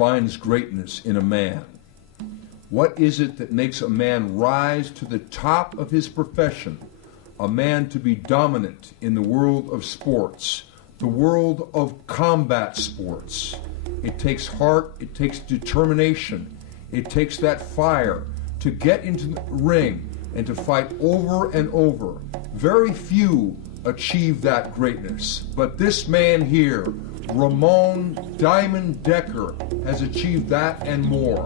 finds greatness in a man? What is it that makes a man rise to the top of his profession? A man to be dominant in the world of sports, the world of combat sports. It takes heart, it takes determination, it takes that fire to get into the ring and to fight over and over. Very few achieve that greatness, but this man here, Ramon Diamond Dekkers, has achieved that and more.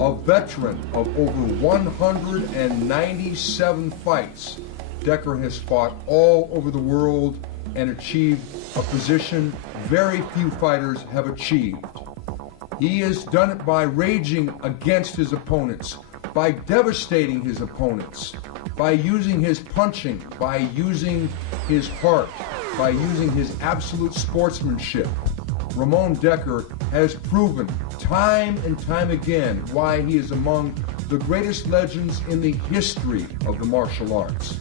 A veteran of over 197 fights, Dekkers has fought all over the world and achieved a position very few fighters have achieved. He has done it by raging against his opponents, by devastating his opponents, by using his punching, by using his heart, by using his absolute sportsmanship. Ramon Dekkers has proven time and time again why he is among the greatest legends in the history of the martial arts.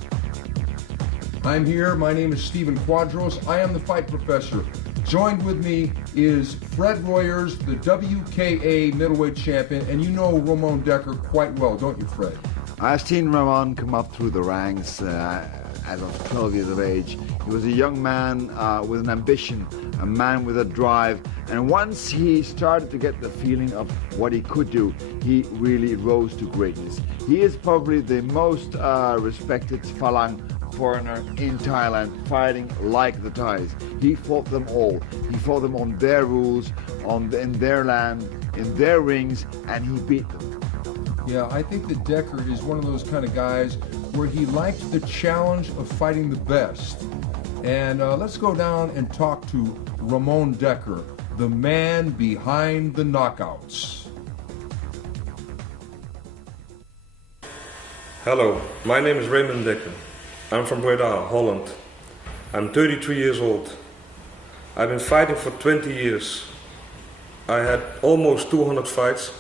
I'm here, my name is Stephen Quadros, I am the Fight Professor. Joined with me is Fred Royers, the WKA middleweight champion, and you know Ramon Dekkers quite well, don't you, Fred? I've seen Ramon come up through the ranks as of 12 years of age. He was a young man with an ambition, a man with a drive, and once he started to get the feeling of what he could do, he really rose to greatness. He is probably the most respected Falang foreigner in Thailand, fighting like the Thais. He fought them all. He fought them on their rules, in their land, in their rings, and he beat them. Yeah, I think that Dekkers is one of those kind of guys where he liked the challenge of fighting the best. And let's go down and talk to Ramon Dekkers, the man behind the knockouts. Hello, my name is Ramon Dekkers. I'm from Breda, Holland. I'm 33 years old. I've been fighting for 20 years. I had almost 200 fights.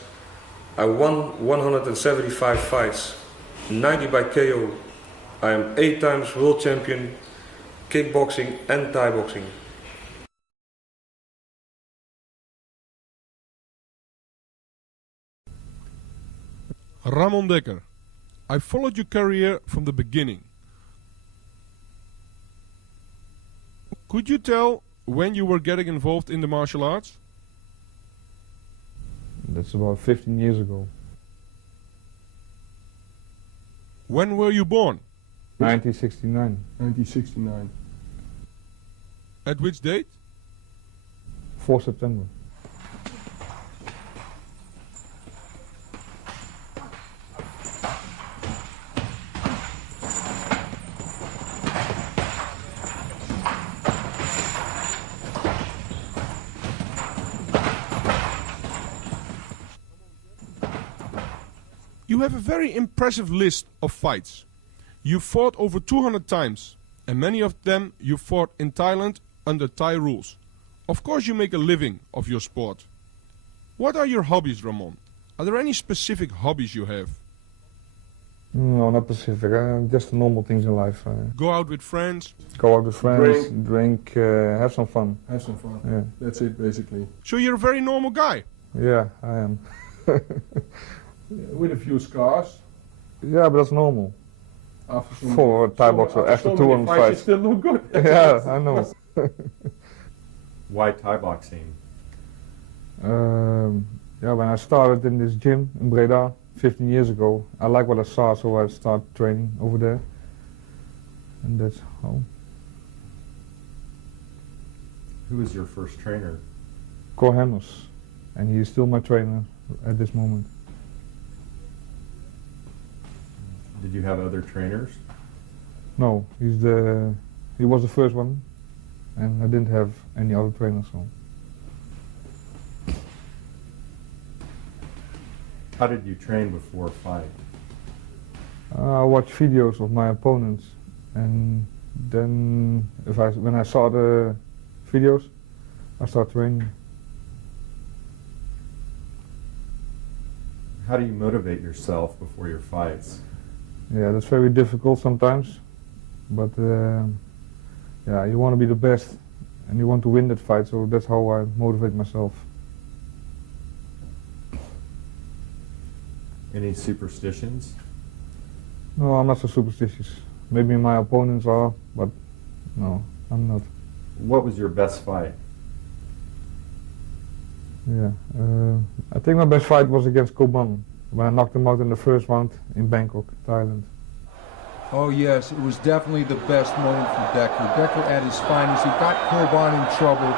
I won 175 fights, 90 by KO. I am 8 times world champion, kickboxing and Thai boxing. Ramon Dekkers, I followed your career from the beginning. Could you tell when you were getting involved in the martial arts? That's about 15 years ago. When were you born? 1969. 1969. At which date? 4 September. You have a very impressive list of fights. You fought over 200 times, and many of them you fought in Thailand under Thai rules. Of course you make a living of your sport. What are your hobbies, Ramon? Are there any specific hobbies you have? No, not specific. Just normal things in life. Go out with friends? Go out with friends, drink, have some fun. Have some fun. Yeah. That's it, basically. So you're a very normal guy? Yeah, I am. With a few scars. Yeah, but that's normal. For a Thai boxer, after 200 fights, fights. you still look good. Yeah, I know. Why Thai boxing? Yeah, when I started in this gym in Breda 15 years ago, I liked what I saw, so I started training over there. And that's how. Who was your first trainer? Cor Hammers, and he is still my trainer at this moment. Did you have other trainers? No, he was the first one, and I didn't have any other trainers. So. How did you train before a fight? I watched videos of my opponents, and then when I saw the videos, I started training. How do you motivate yourself before your fights? Yeah, that's very difficult sometimes, but yeah, you want to be the best and you want to win that fight, so that's how I motivate myself. Any superstitions? No, I'm not so superstitious. Maybe my opponents are, but no, I'm not. What was your best fight? Yeah, I think my best fight was against Koban, when I knocked him out in the first round in Bangkok, Thailand. Oh yes, it was definitely the best moment for Dekker. Dekker at his finest. He got Koban in trouble,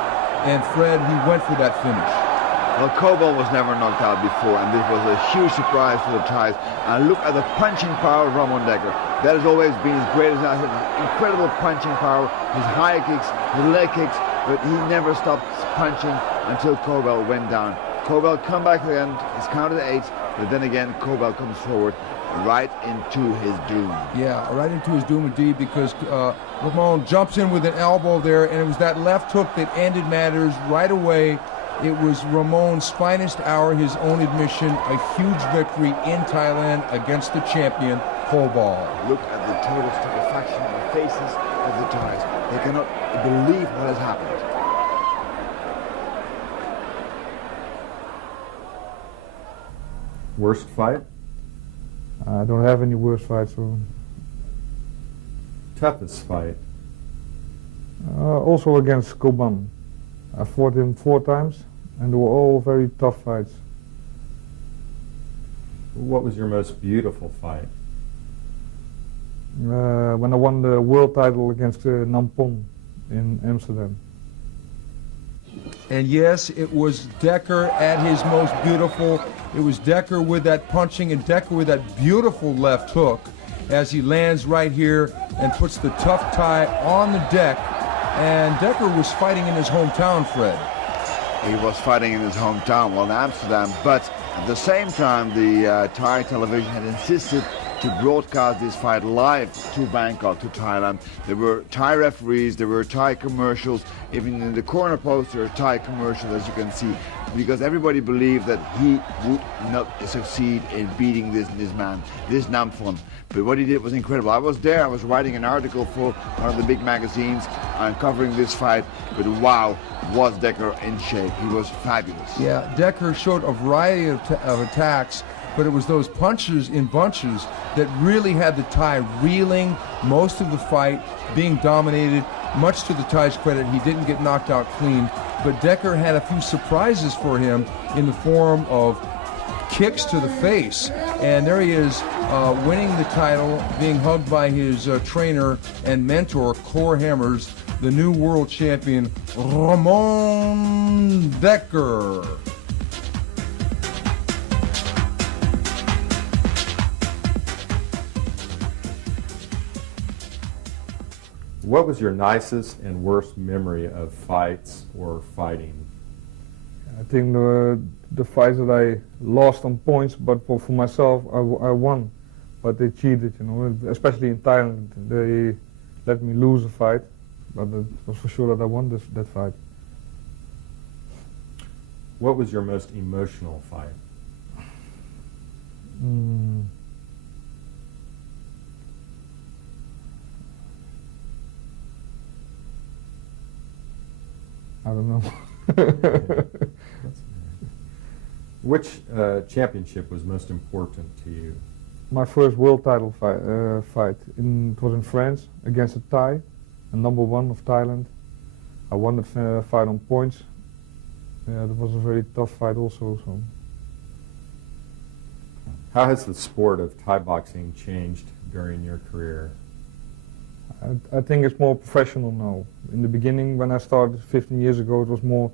and Fred, he went for that finish. Well, Koban was never knocked out before, and this was a huge surprise for the Thais. And look at the punching power of Ramon Dekkers. That has always been his greatest asset, incredible punching power, his high kicks, his leg kicks, but he never stopped punching until Koban went down. Koban come back again, he's counted 8, but then again Koban comes forward right into his doom. Yeah, right into his doom indeed, because Ramon jumps in with an elbow there, and it was that left hook that ended matters right away. It was Ramon's finest hour, his own admission, a huge victory in Thailand against the champion, Koban. Look at the total stupefaction on the faces of the Thais. They cannot believe what has happened. Worst fight? I don't have any worse fights, so Toughest fight? also against Koban. I fought him 4 times, and they were all very tough fights. What was your most beautiful fight? When I won the world title against Numphon in Amsterdam. And yes, it was Dekker at his most beautiful. It was Dekker with that punching and Dekker with that beautiful left hook as he lands right here and puts the tough Thai on the deck. And Dekker was fighting in his hometown, Fred. He was fighting in his hometown, well, in Amsterdam, but at the same time the Thai television had insisted to broadcast this fight live to Bangkok, to Thailand. There were Thai referees, there were Thai commercials, even in the corner post there are Thai commercials, as you can see, because everybody believed that he would not succeed in beating this man, this Numphon. But what he did was incredible. I was there, I was writing an article for one of the big magazines covering this fight, but wow, was Dekker in shape. He was fabulous. Yeah, Dekker showed a variety of attacks, but it was those punches in bunches that really had the Thai reeling most of the fight, being dominated. Much to the Thai's credit, he didn't get knocked out clean, but Dekker had a few surprises for him in the form of kicks to the face. And there he is, winning the title, being hugged by his trainer and mentor, Cor Hammers, the new world champion, Ramon Dekkers. What was your nicest and worst memory of fights or fighting? I think the fights that I lost on points, but for myself, I won. But they cheated, you know, especially in Thailand. They let me lose a fight, but it was for sure that I won that fight. What was your most emotional fight? I don't know. Which championship was most important to you? My first world title fight. It was in France against a Thai, a #1 of Thailand. I won the fight on points. Yeah, it was a very tough fight also. So. How has the sport of Thai boxing changed during your career? I think it's more professional now. In the beginning, when I started 15 years ago, it was more,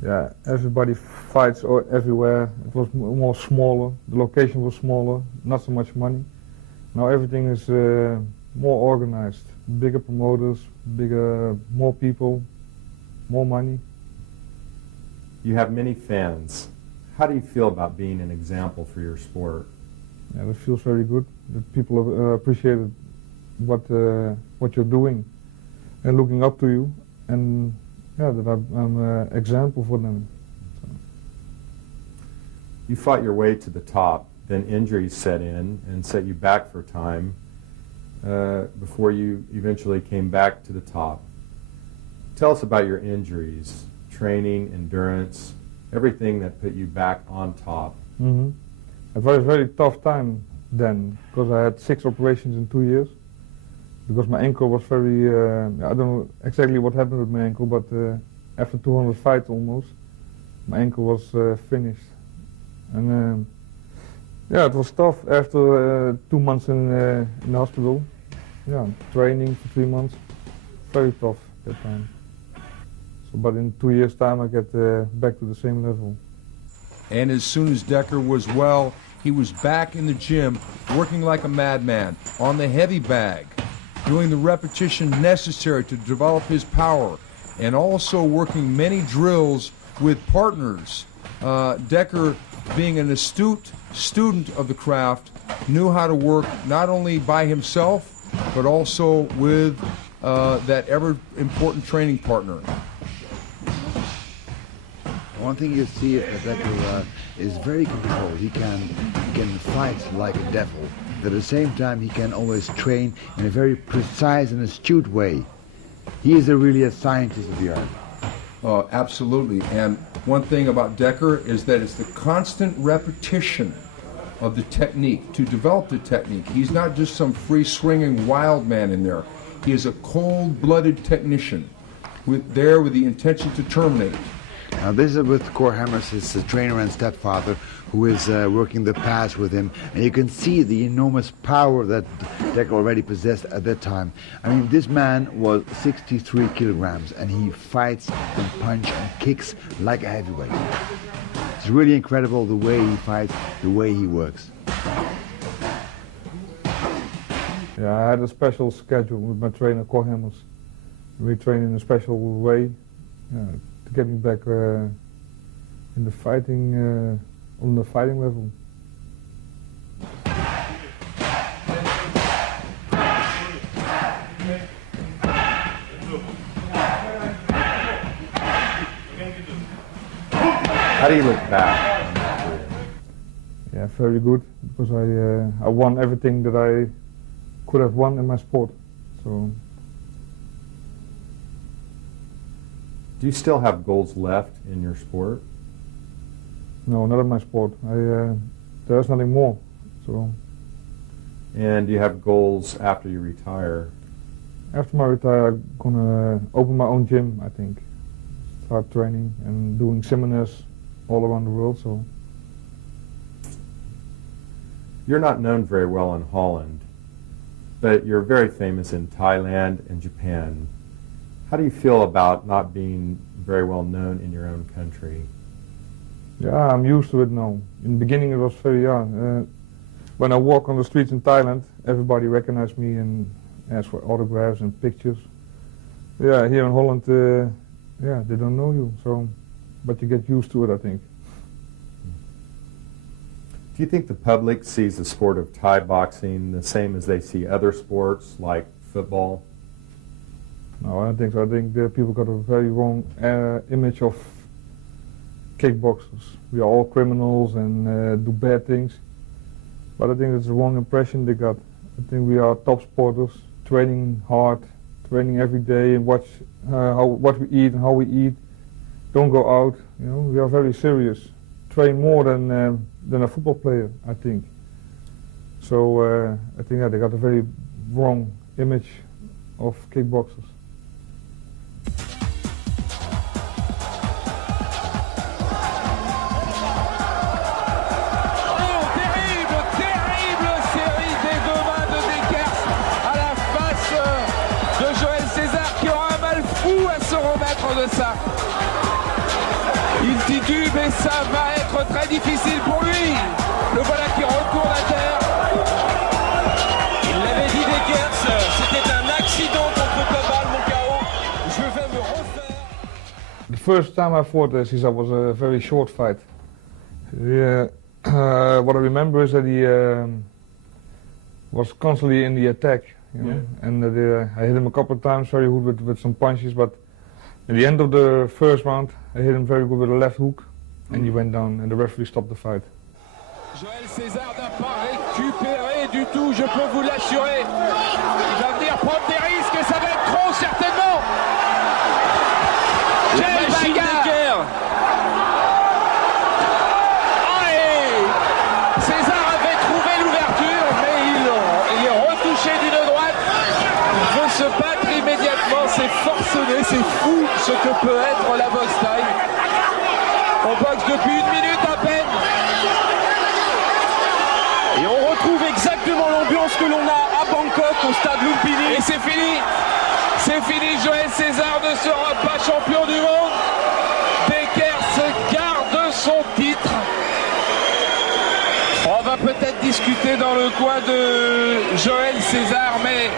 yeah, everybody fights everywhere. It was more smaller. The location was smaller, not so much money. Now everything is more organized. Bigger promoters, more people, more money. You have many fans. How do you feel about being an example for your sport? Yeah, that feels very good. That people appreciate what you're doing and looking up to you, and yeah, that I'm an example for them. So. You fought your way to the top, then injuries set in and set you back for a time before you eventually came back to the top. Tell us about your injuries, training, endurance, everything that put you back on top. Mm-hmm. It was a very tough time then, because I had 6 operations in 2 years. Because my ankle was very, I don't know exactly what happened with my ankle, but after 200 fights almost, my ankle was finished. And yeah, it was tough after 2 months in the hospital. Yeah, training for 3 months, very tough that time. So, but in 2 years' time, I get back to the same level. And as soon as Dekker was well, he was back in the gym, working like a madman, on the heavy bag, doing the repetition necessary to develop his power, and also working many drills with partners. Dekker, being an astute student of the craft, knew how to work not only by himself, but also with that ever important training partner. One thing you see that is very controlled. He can fight like a devil. But at the same time, he can always train in a very precise and astute way. He is really a scientist of the art. Absolutely. And one thing about Dekker is that it's the constant repetition of the technique to develop the technique. He's not just some free-swinging wild man in there. He is a cold-blooded technician with the intention to terminate. Now this is with Cor Hammers, his trainer and stepfather, who is working the pass with him. And you can see the enormous power that Dekker already possessed at that time. I mean, this man was 63 kilograms and he fights and punches and kicks like a heavyweight. It's really incredible the way he fights, the way he works. Yeah, I had a special schedule with my trainer Cor Hammers. We train in a special way. To get me back in the fighting, on the fighting level. How do you look back on that career? Yeah, very good, because I won everything that I could have won in my sport. So. Do you still have goals left in your sport? No, not in my sport. There's nothing more. So. And do you have goals after you retire? After I retire, I'm gonna open my own gym, I think. Start training and doing seminars all around the world. So. You're not known very well in Holland, but you're very famous in Thailand and Japan. How do you feel about not being very well known in your own country? Yeah, I'm used to it now. In the beginning it was very young. When I walk on the streets in Thailand, everybody recognizes me and asks for autographs and pictures. Yeah, here in Holland, yeah, they don't know you, so, but you get used to it, I think. Do you think the public sees the sport of Thai boxing the same as they see other sports like football? No, I don't think so. I think the people got a very wrong image of kickboxers. We are all criminals and do bad things. But I think it's the wrong impression they got. I think we are top sporters, training hard, training every day, and watch what we eat and how we eat. Don't go out. You know, we are very serious. Train more than a football player, I think. So I think they got a very wrong image of kickboxers. De ça. Il titube et ça va être très difficile pour lui. Le voilà qui retourne à terre. Il l'avait dit Dekkers, c'était un accident contre Cobal, mon KO. Je vais me refaire. The first time I fought Cesar was a very short fight. Yeah, what I remember is that he was constantly in the attack, you know? And I hit him a couple of times very good with some punches, but at the end of the first round, I hit him very good with a left hook, and he went down, and the referee stopped the fight. Joël César n'a pas récupéré du tout, je peux vous l'assurer. Il va venir prendre des risques et ça va être trop certainement. Quelle bagarre! Allez, César C'est fou ce que peut être la boxe time. On boxe depuis 1 minute à peine. Et on retrouve exactement l'ambiance que l'on a à Bangkok au stade Lumpini. Et c'est fini. C'est fini, Joël César ne sera pas champion du monde. Dekkers garde son titre. On va peut-être discuter dans le coin de Joël César, mais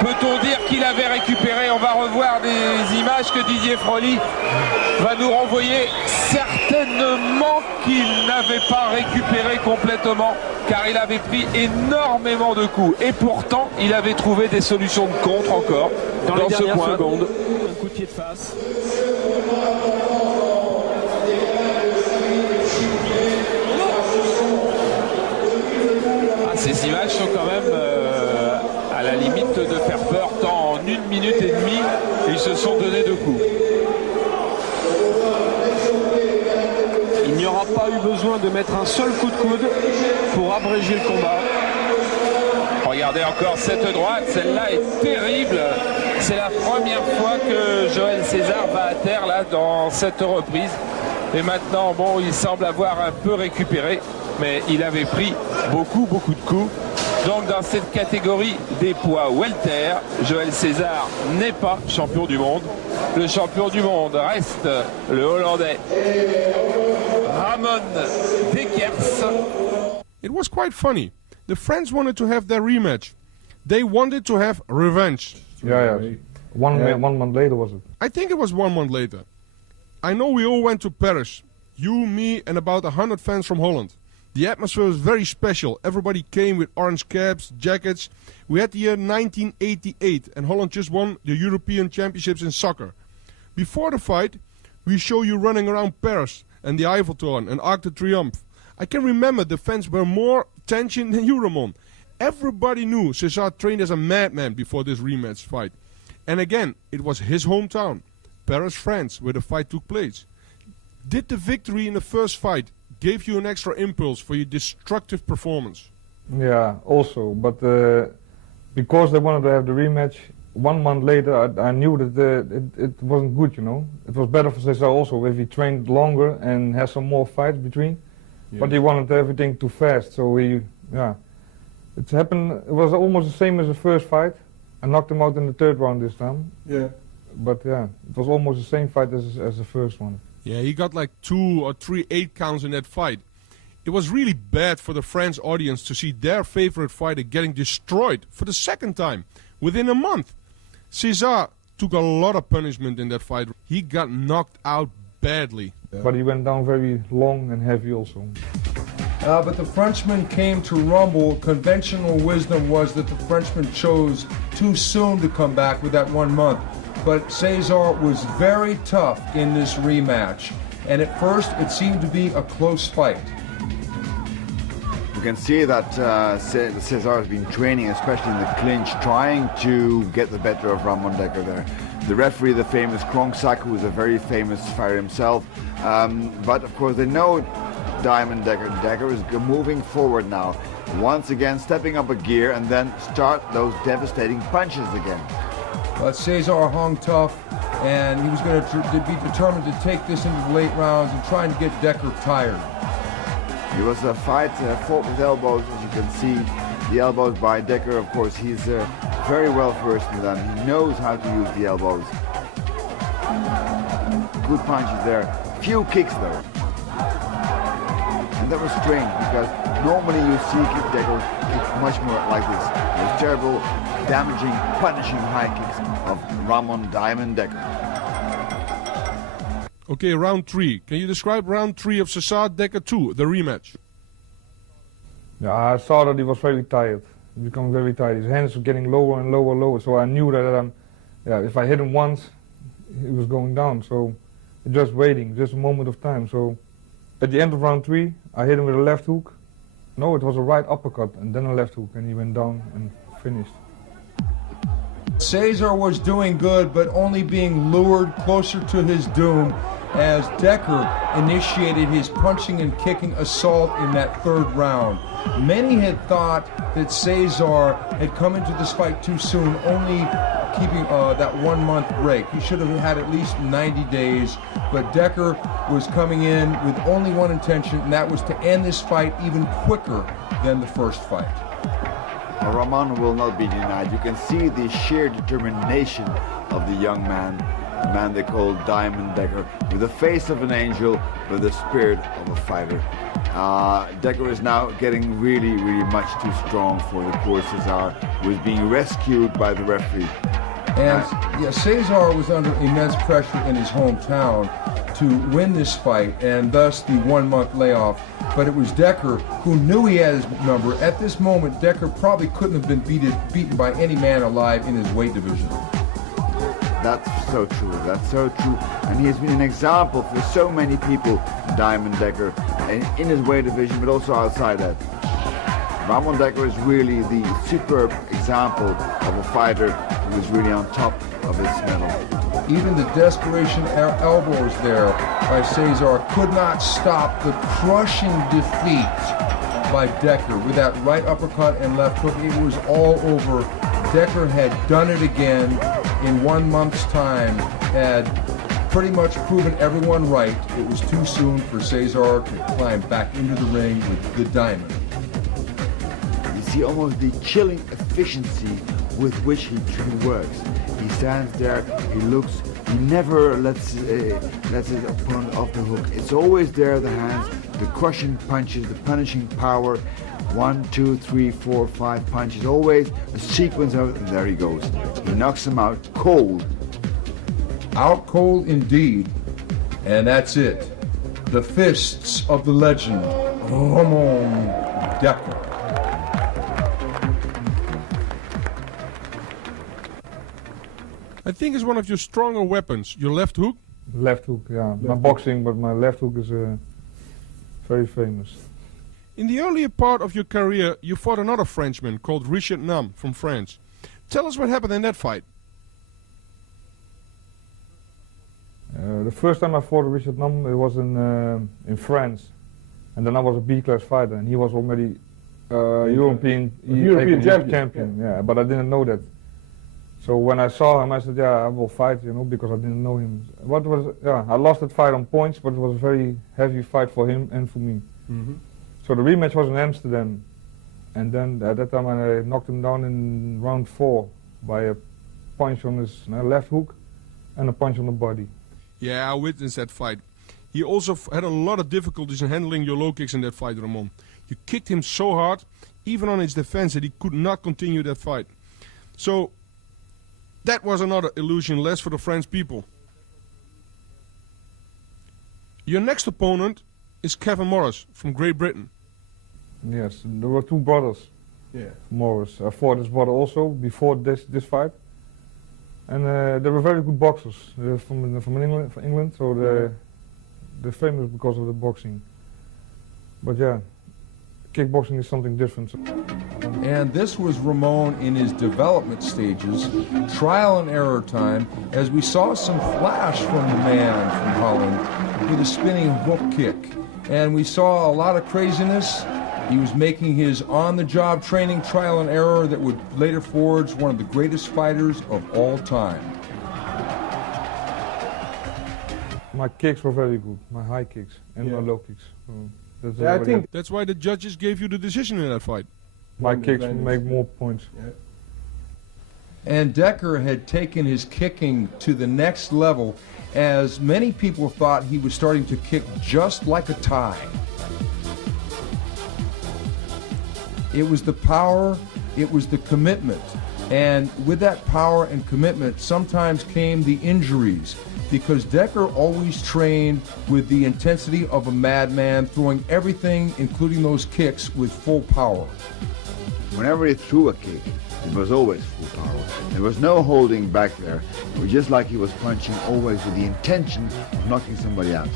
peut-on dire qu'il avait récupéré? On va revoir des images que Didier Froli va nous renvoyer. Certainement qu'il n'avait pas récupéré complètement, car il avait pris énormément de coups. Et pourtant, il avait trouvé des solutions de contre encore dans les ce dernières coin. secondes. Un coup de pied de face. Ces images sont quand même à la limite de faire peur, tant en 1 minute et demie, ils se sont donné 2 coups. Il n'y aura pas eu besoin de mettre un seul coup de coude pour abréger le combat. Regardez encore cette droite, celle-là est terrible. C'est la première fois que Joël César va à terre là dans cette reprise. Et maintenant, bon, il semble avoir un peu récupéré, mais il avait pris beaucoup de coups. Donc dans cette catégorie des poids welter, Joël César n'est pas champion du monde. Le champion du monde reste le Hollandais Ramon Dekkers. It was quite funny. The friends wanted to have their rematch. They wanted to have revenge. Yeah. One month later was it? I think it was 1 month later. I know we all went to Paris. You, me, and about 100 fans from Holland. The atmosphere was very special. Everybody came with orange caps, jackets. We had the year 1988 and Holland just won the European Championships in soccer. Before the fight, we show you running around Paris and the Eiffeltoren and Arc de Triomphe. I can remember the fans were more tension than you, Ramon. Everybody knew César trained as a madman before this rematch fight. And again, it was his hometown, Paris, France, where the fight took place. Did the victory in the first fight give you an extra impulse for your destructive performance? Yeah, also, but because they wanted to have the rematch, 1 month later I knew that it wasn't good, you know. It was better for César also if he trained longer and had some more fights between. Yeah. But he wanted everything too fast, so it happened. It was almost the same as the first fight. I knocked him out in the 3rd round this time. Yeah. But yeah, it was almost the same fight as the first one. Yeah, he got like 2 or 3 8 counts in that fight. It was really bad for the French audience to see their favorite fighter getting destroyed for the 2nd time within a month. César took a lot of punishment in that fight. He got knocked out badly. Yeah. But he went down very long and heavy also. But the Frenchman came to rumble. Conventional wisdom was that the Frenchman chose too soon to come back with that 1 month. But César was very tough in this rematch. And at first, it seemed to be a close fight. You can see that César has been training, especially in the clinch, trying to get the better of Ramon Dekkers there. The referee, the famous Krongsak, who is a very famous fighter himself. But of course, they know Diamond Dekkers is moving forward now. Once again, stepping up a gear and then start those devastating punches again. But César hung tough, and he was going to be determined to take this into the late rounds and trying to get Dekkers tired. It was a fight fought with elbows, as you can see. The elbows by Dekkers, of course, he's very well versed in them. He knows how to use the elbows. Good punches there. Few kicks though. And that was strange because normally you see Dekkers kick much more like this. Those terrible, damaging, punishing high kicks of Ramon Diamond Dekkers. Okay, round 3. Can you describe round 3 of César Dekkers 2, the rematch? Yeah, I saw that he was very tired. He became very tired. His hands were getting lower and lower. So I knew that if I hit him once, he was going down. So just waiting, just a moment of time. So at the end of round 3, I hit him with a left hook. No, it was a right uppercut and then a left hook, and he went down and finished. César was doing good, but only being lured closer to his doom as Dekkers initiated his punching and kicking assault in that 3rd round. Many had thought that César had come into this fight too soon, only keeping that 1 month break. He should have had at least 90 days, but Dekker was coming in with only one intention, and that was to end this fight even quicker than the first fight. Ramon will not be denied. You can see the sheer determination of the young man, the man they call Diamond Dekker, with the face of an angel, with the spirit of a fighter. Dekker is now getting really much too strong for the poor Cesar, who is being rescued by the referee. And yeah, Cesar was under immense pressure in his hometown to win this fight, and thus the 1 month layoff. But it was Dekker who knew he had his number. At this moment, Dekker probably couldn't have been beaten by any man alive in his weight division. That's so true, that's so true. And he has been an example for so many people, Diamond Dekker, in his weight division, but also outside that. Ramon Dekkers is really the superb example of a fighter who is really on top of his medal. Even the desperation elbows there by Cesar could not stop the crushing defeat by Dekker with that right uppercut and left hook. It was all over. Dekker had done it again in 1 month's time, had pretty much proven everyone right. It was too soon for Cesar to climb back into the ring with the diamond. You see almost the chilling efficiency with which he works. He stands there, he looks, he never lets his opponent off the hook. It's always there, the hands, the crushing punches, the punishing power. 1, 2, 3, 4, 5 punches, always a sequence of it, and there he goes. He knocks him out cold. Out cold indeed. And that's it. The fists of the legend, Ramon Dekkers. I think it's one of your stronger weapons, your left hook. Left hook, yeah. My boxing, but my left hook is very famous. In the earlier part of your career, you fought another Frenchman called Richard Numphon from France. Tell us what happened in that fight. The first time I fought Richard Numphon, it was in France. And then I was a B-class fighter, and he was already European champion. Yeah, but I didn't know that. So when I saw him, I said, yeah, I will fight, because I didn't know him. I lost that fight on points, but it was a very heavy fight for him and for me. Mm-hmm. So the rematch was in Amsterdam. And then at that time I knocked him down in round 4 by a punch on his left hook and a punch on the body. Yeah, I witnessed that fight. He also had a lot of difficulties in handling your low kicks in that fight, Ramon. You kicked him so hard, even on his defense, that he could not continue that fight. So that was another illusion less for the French people. Your next opponent is Kevin Morris from Great Britain. Yes, there were 2 brothers. Yeah. Morris. I fought his brother also before this fight. And they were very good boxers. They're from England, so they're famous because of the boxing. But yeah, kickboxing is something different. And this was Ramon in his development stages, trial and error time, as we saw some flash from the man from Holland with a spinning hook kick. And we saw a lot of craziness. He was making his on-the-job training trial and error that would later forge one of the greatest fighters of all time. My kicks were very good, my high kicks and my low kicks. So I think that's why the judges gave you the decision in that fight. My kicks make more points. Yeah. And Dekker had taken his kicking to the next level, as many people thought he was starting to kick just like a Thai. It was the power, it was the commitment. And with that power and commitment, sometimes came the injuries, because Dekker always trained with the intensity of a madman, throwing everything, including those kicks, with full power. Whenever he threw a kick, it was always full power. There was no holding back there. It was just like he was punching, always with the intention of knocking somebody out.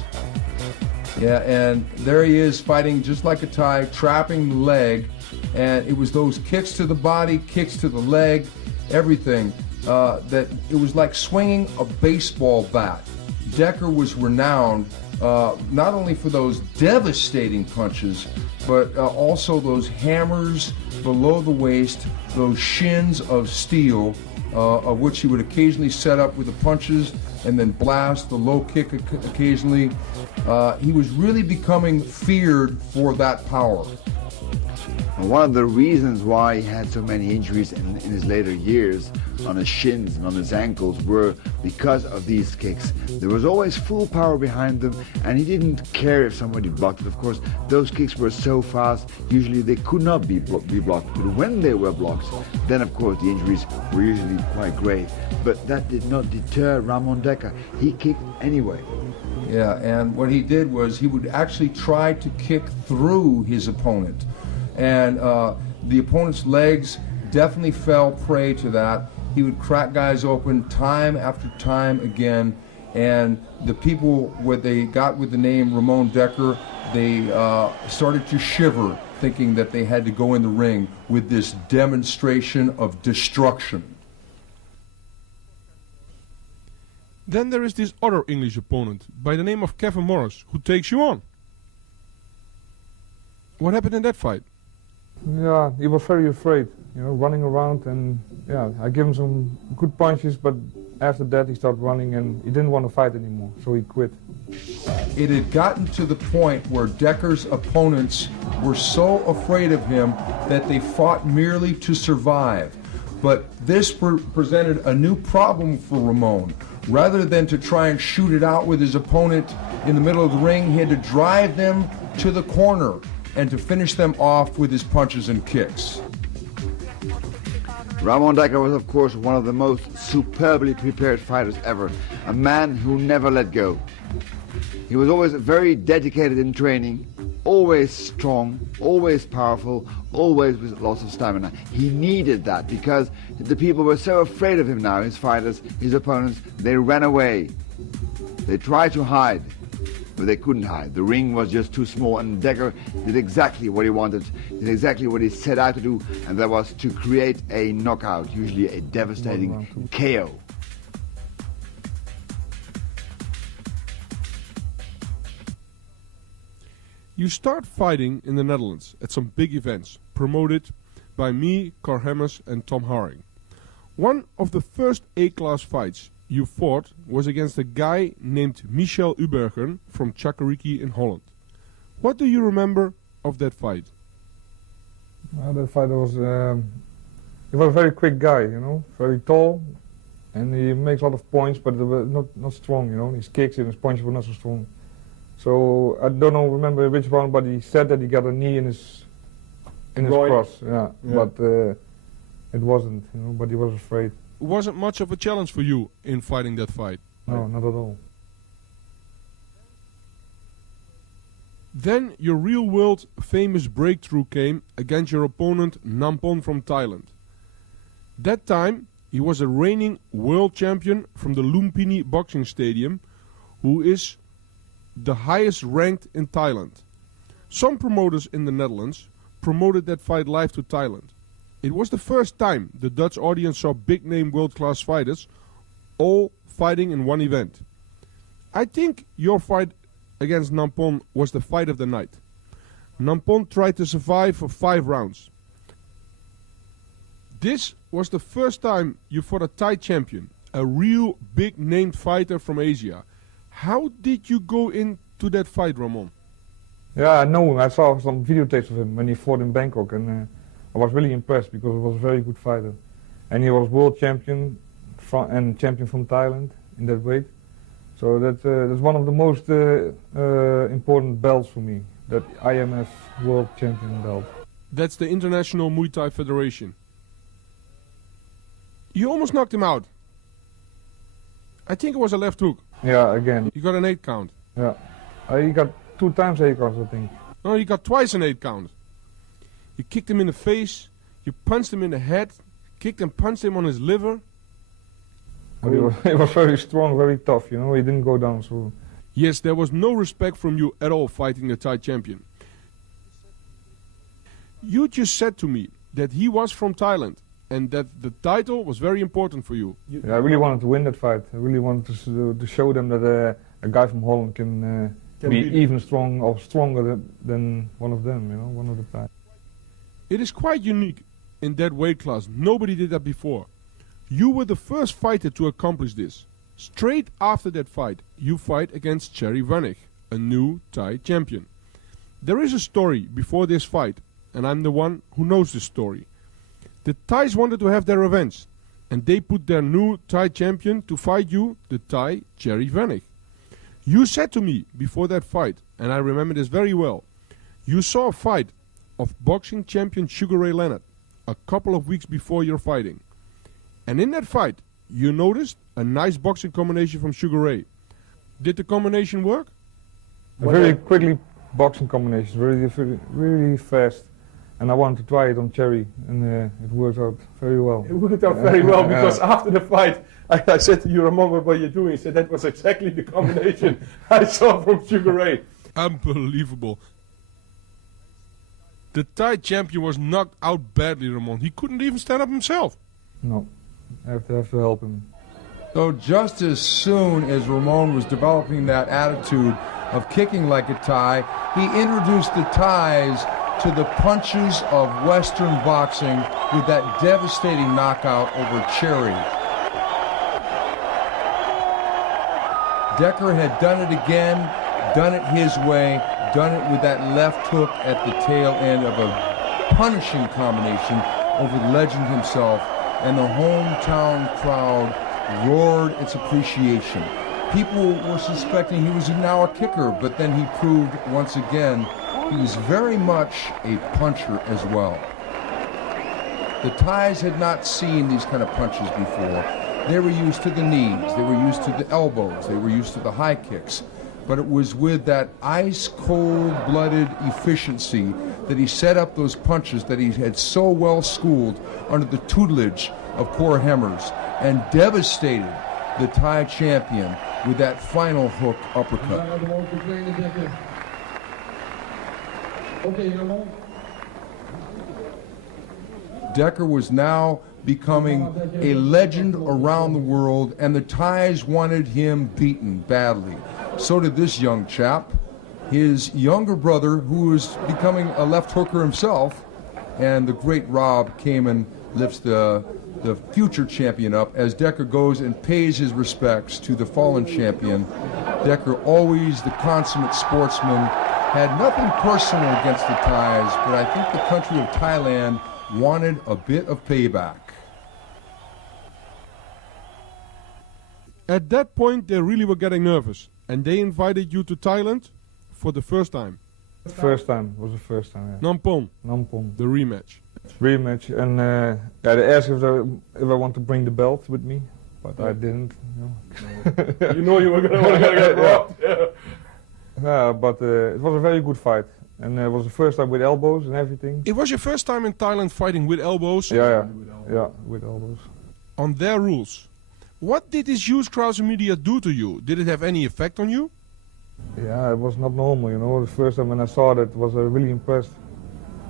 Yeah, and there he is fighting just like a Thai, trapping the leg. And it was those kicks to the body, kicks to the leg, everything. That it was like swinging a baseball bat. Dekker was renowned not only for those devastating punches, but also those hammers below the waist, those shins of steel, of which he would occasionally set up with the punches and then blast, the low kick occasionally. He was really becoming feared for that power. And one of the reasons why he had so many injuries in his later years on his shins and on his ankles were because of these kicks. There was always full power behind them, and he didn't care if somebody blocked it. Of course, those kicks were so fast, usually they could not be blocked. But when they were blocked, then of course the injuries were usually quite grave. But that did not deter Ramon Dekkers. He kicked anyway. Yeah, and what he did was he would actually try to kick through his opponent. And the opponent's legs definitely fell prey to that. He would crack guys open time after time again. And the people, what they got with the name Ramon Dekkers, they started to shiver, thinking that they had to go in the ring with this demonstration of destruction. Then there is this other English opponent by the name of Kevin Morris, who takes you on. What happened in that fight? Yeah, he was very afraid, you know, running around, and yeah, I gave him some good punches, but after that he started running and he didn't want to fight anymore, so he quit. It had gotten to the point where Dekkers' opponents were so afraid of him that they fought merely to survive. But this presented a new problem for Ramon. Rather than to try and shoot it out with his opponent in the middle of the ring, he had to drive them to the corner and to finish them off with his punches and kicks. Ramon Dekkers was, of course, one of the most superbly prepared fighters ever, a man who never let go. He was always very dedicated in training, always strong, always powerful, always with lots of stamina. He needed that because the people were so afraid of him now, his fighters, his opponents. They ran away. They tried to hide, but they couldn't hide. The ring was just too small, and Dekkers did exactly what he wanted, did exactly what he set out to do, and that was to create a knockout, usually a devastating KO. You start fighting in the Netherlands at some big events, promoted by me, Cor Hemmers and Tom Haring. One of the first A-class fights you fought was against a guy named Michel Ubergen from Chacariki in Holland. What do you remember of that fight? That fight was, he was a very quick guy, you know, very tall, and he makes a lot of points, but they were not strong, you know. His kicks and his punches were not so strong. So I don't remember which one, but he said that he got a knee in his cross, yeah. But it wasn't, you know. But he was afraid. Wasn't much of a challenge for you in fighting that fight? No, not at all. Then your real world famous breakthrough came against your opponent Numphon from Thailand. That time he was a reigning world champion from the Lumpini boxing stadium, who is the highest ranked in Thailand. Some promoters in the Netherlands promoted that fight live to Thailand. It was the first time the Dutch audience saw big name world class fighters all fighting in one event. I think your fight against Numphon was the fight of the night. Numphon tried to survive for 5 rounds. This was the first time you fought a Thai champion, a real big named fighter from Asia. How did you go into that fight, Ramon? Yeah, I know him. I saw some videotapes of him when he fought in Bangkok, and I was really impressed because he was a very good fighter. And he was world champion and champion from Thailand in that weight. So that's one of the most important belts for me, that IMF World Champion belt. That's the International Muay Thai Federation. You almost knocked him out. I think it was a left hook. Yeah, again. You got an 8 count. Yeah. He got 2 times 8 counts, I think. No, you got twice an 8 count. You kicked him in the face, you punched him in the head, kicked and punched him on his liver. But he was very strong, very tough, you know, he didn't go down, so... Yes, there was no respect from you at all fighting the Thai champion. You just said to me that he was from Thailand and that the title was very important for you. Yeah, I really wanted to win that fight. I really wanted to show them that a guy from Holland can be even strong or stronger than one of them, you know, one of the Thai. It is quite unique in that weight class. Nobody did that before. You were the first fighter to accomplish this. Straight after that fight, you fight against Thierry Wannig, a new Thai champion. There is a story before this fight, and I'm the one who knows this story. The Thais wanted to have their revenge, and they put their new Thai champion to fight you, the Thai Thierry Wannig. You said to me before that fight, and I remember this very well, you saw a fight of boxing champion Sugar Ray Leonard a couple of weeks before your fighting. And in that fight, you noticed a nice boxing combination from Sugar Ray. Did the combination work? A very quickly boxing combination, really fast. And I wanted to try it on Thierry, and it worked out very well. It worked out very well because after the fight, I said to you, Ramon, what were you doing? He said that was exactly the combination I saw from Sugar Ray. Unbelievable. The Thai champion was knocked out badly, Ramon. He couldn't even stand up himself. No, I have to help him. So just as soon as Ramon was developing that attitude of kicking like a Thai, he introduced the Thais to the punches of Western boxing with that devastating knockout over Thierry. Dekker had done it again, done it his way, done it with that left hook at the tail end of a punishing combination over the legend himself, and the hometown crowd roared its appreciation. People were suspecting he was now a kicker, but then he proved once again he was very much a puncher as well. The Thais had not seen these kind of punches before. They were used to the knees, they were used to the elbows, they were used to the high kicks. But it was with that ice-cold-blooded efficiency that he set up those punches that he had so well schooled under the tutelage of Cor Hemmers and devastated the Thai champion with that final hook uppercut. Dekker was now becoming a legend around the world, and the Thais wanted him beaten badly. So did this young chap. His younger brother, who was becoming a left hooker himself, and the great Rob Kamen lifts the future champion up as Dekker goes and pays his respects to the fallen champion. Dekker, always the consummate sportsman, had nothing personal against the Thais, but I think the country of Thailand wanted a bit of payback. At that point, they really were getting nervous, and they invited you to Thailand for the first time. First time, was the first time, yeah. Numphon, Numphon. the rematch. Rematch, and yeah, they asked if I want to bring the belt with me, but I didn't. You know you were going to get robbed. Yeah, but it was a very good fight, and it was the first time with elbows and everything. It was your first time in Thailand fighting with elbows? Yeah, with elbows. On their rules. What did this huge crowds and media do to you? Did it have any effect on you? Yeah, it was not normal, you know. The first time when I saw that, was really impressed.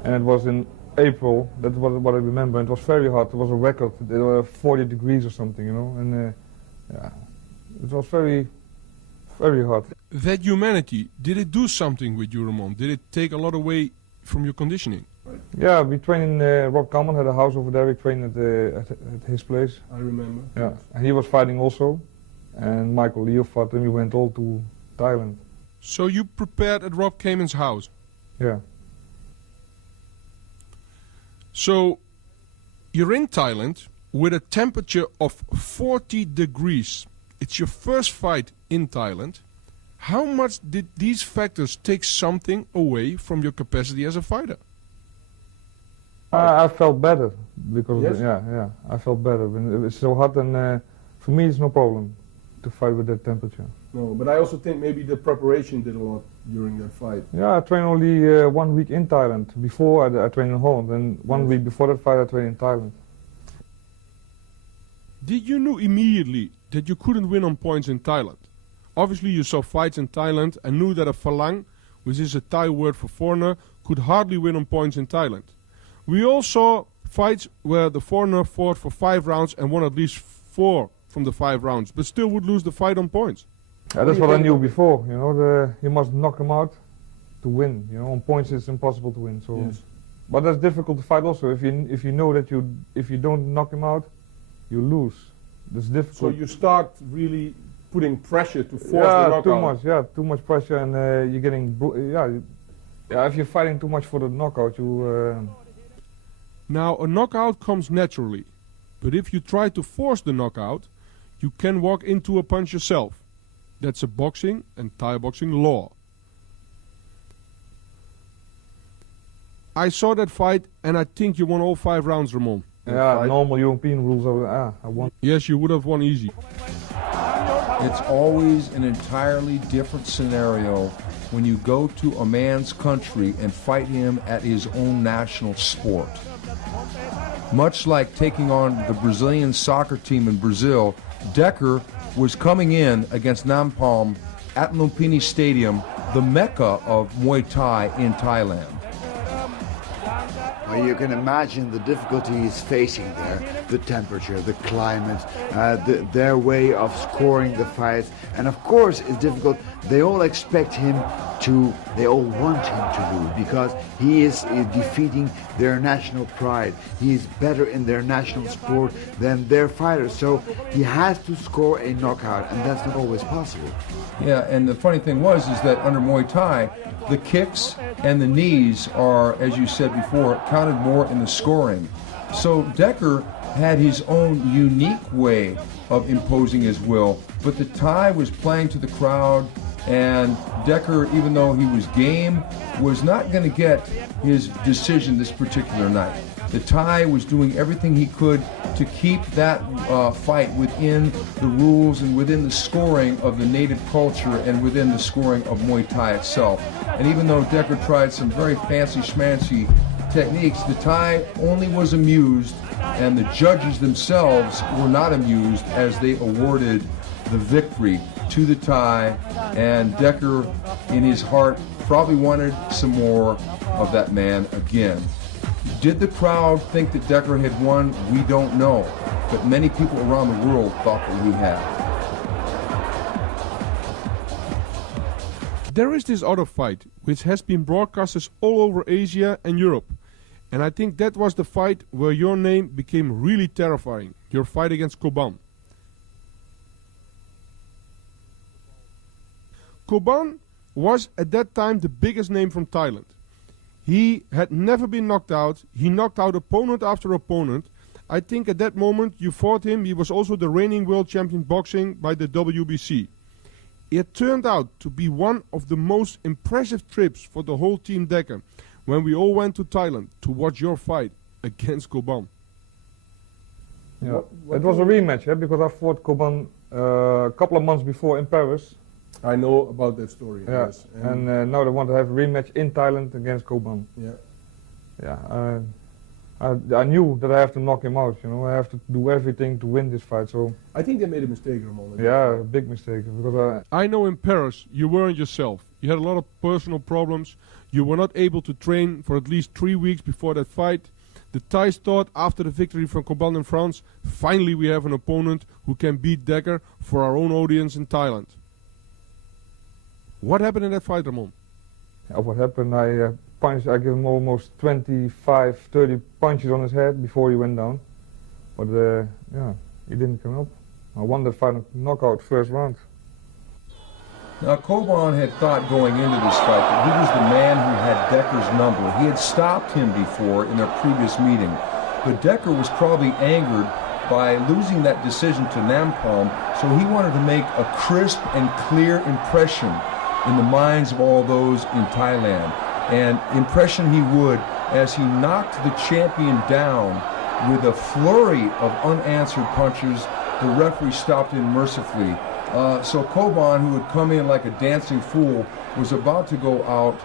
And it was in April, that was what I remember. It was very hot, it was a record. There were 40 degrees or something, you know. And yeah, it was very, very hot. That humanity, did it do something with you, Ramon? Did it take a lot away from your conditioning? Yeah, we trained in Rob Kamen, had a house over there. We trained at his place. I remember. Yeah, and he was fighting also. And Michael Leo fought, and we went all to Thailand. So you prepared at Rob Kamen's house? Yeah. So you're in Thailand with a temperature of 40 degrees. It's your first fight in Thailand. How much did these factors take something away from your capacity as a fighter? I felt better because Yes? I felt better. When it's so hot, and for me it's no problem to fight with that temperature. No, but I also think maybe the preparation did a lot during that fight. Yeah, I trained only 1 week in Thailand. Before I trained in Holland, and 1 week before that fight I trained in Thailand. Did you know immediately that you couldn't win on points in Thailand? Obviously you saw fights in Thailand and knew that a Phalang, which is a Thai word for foreigner, could hardly win on points in Thailand. We all saw fights where the foreigner fought for 5 rounds and won at least 4 from the 5 rounds, but still would lose the fight on points. Yeah, that's what I knew before. You know, you must knock him out to win. You know, on points it's impossible to win. So, Yes. but that's difficult to fight also. If you know that if you don't knock him out, you lose. It's So difficult. you start really putting pressure to force the knockout. Too much pressure, and you're getting, if you're fighting too much for the knockout, you. Now, a knockout comes naturally, but if you try to force the knockout, you can walk into a punch yourself. That's a boxing and Thai boxing law. I saw that fight, and I think you won all 5 rounds, Ramon. Yeah, normal European rules are, I won. Yes, you would have won easy. It's always an entirely different scenario when you go to a man's country and fight him at his own national sport. Much like taking on the Brazilian soccer team in Brazil, Dekker was coming in against Numphon at Lumpini Stadium, the mecca of Muay Thai in Thailand. Well, you can imagine the difficulties facing there, the temperature, the climate, their way of scoring the fights, and of course it's difficult. They all expect him to, they all want him to lose because he is defeating their national pride. He is better in their national sport than their fighters, so he has to score a knockout, and that's not always possible. Yeah, and the funny thing is that under Muay Thai, the kicks and the knees are, as you said before, counted more in the scoring. So Dekker had his own unique way of imposing his will, but the Thai was playing to the crowd, and Dekker, even though he was game, was not going to get his decision this particular night. The Thai was doing everything he could to keep that fight within the rules and within the scoring of the native culture and within the scoring of Muay Thai itself. And even though Dekker tried some very fancy schmancy techniques, the Thai only was amused, and the judges themselves were not amused as they awarded the victory to the Thai, and Dekker, in his heart, probably wanted some more of that man again. Did the crowd think that Dekker had won? We don't know, but many people around the world thought that he had. There is this other fight, which has been broadcasted all over Asia and Europe, and I think that was the fight where your name became really terrifying, your fight against Koban. Koban was at that time the biggest name from Thailand. He had never been knocked out. He knocked out opponent after opponent. I think at that moment you fought him. He was also the reigning world champion boxing by the WBC. It turned out to be one of the most impressive trips for the whole team Dekker when we all went to Thailand to watch your fight against Koban. Yeah. It was a rematch, because I fought Koban a couple of months before in Paris. I know about that story. Yeah. Yes. And now they want to have a rematch in Thailand against Koban. Yeah. Yeah. I knew that I have to knock him out. I have to do everything to win this fight. So I think they made a mistake, Ramon. yeah, a big mistake because I know in Paris you weren't yourself. You had a lot of personal problems. You were not able to train for at least 3 weeks before that fight. The Thais thought after the victory from Koban in France, finally we have an opponent who can beat Dekker for our own audience in Thailand. What happened in that fight, Ramon? What happened? I gave him almost 25, 30 punches on his head before he went down. But he didn't come up. I won the fight knockout first round. Now, Koban had thought going into this fight that he was the man who had Dekker's number. He had stopped him before in their previous meeting. But Dekker was probably angered by losing that decision to Numphon, so he wanted to make a crisp and clear impression in the minds of all those in Thailand. And impression he would as he knocked the champion down with a flurry of unanswered punches. The referee stopped him mercifully. So Koban, who had come in like a dancing fool, was about to go out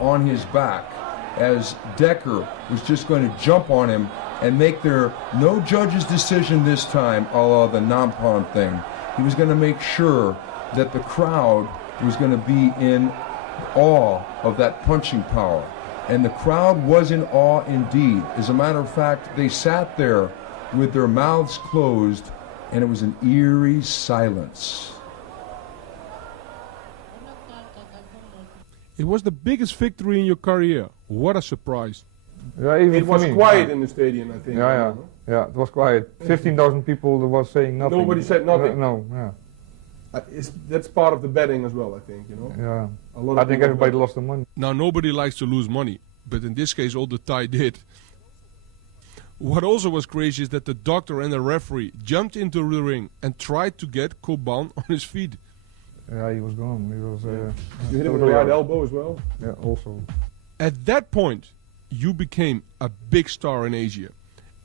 on his back as Dekker was just going to jump on him and make their no judge's decision this time, a la the Numphon thing. He was going to make sure that the crowd was going to be in awe of that punching power. And the crowd was in awe indeed. As a matter of fact, they sat there with their mouths closed, and it was an eerie silence. It was the biggest victory in your career. What a surprise. Yeah, even It for was me. quiet in the stadium, I think. Yeah, it was quiet. 15,000 people was saying nothing. Nobody said nothing. No, yeah. That's part of the betting as well, I think, you know. Yeah. A lot of I think people everybody bet. lost their money. Now, nobody likes to lose money, but in this case, all the Thai did. What also was crazy is that the doctor and the referee jumped into the ring and tried to get Koban on his feet. Yeah, he was gone. He was. You hit him with the right elbow as well. Yeah, also. At that point, you became a big star in Asia.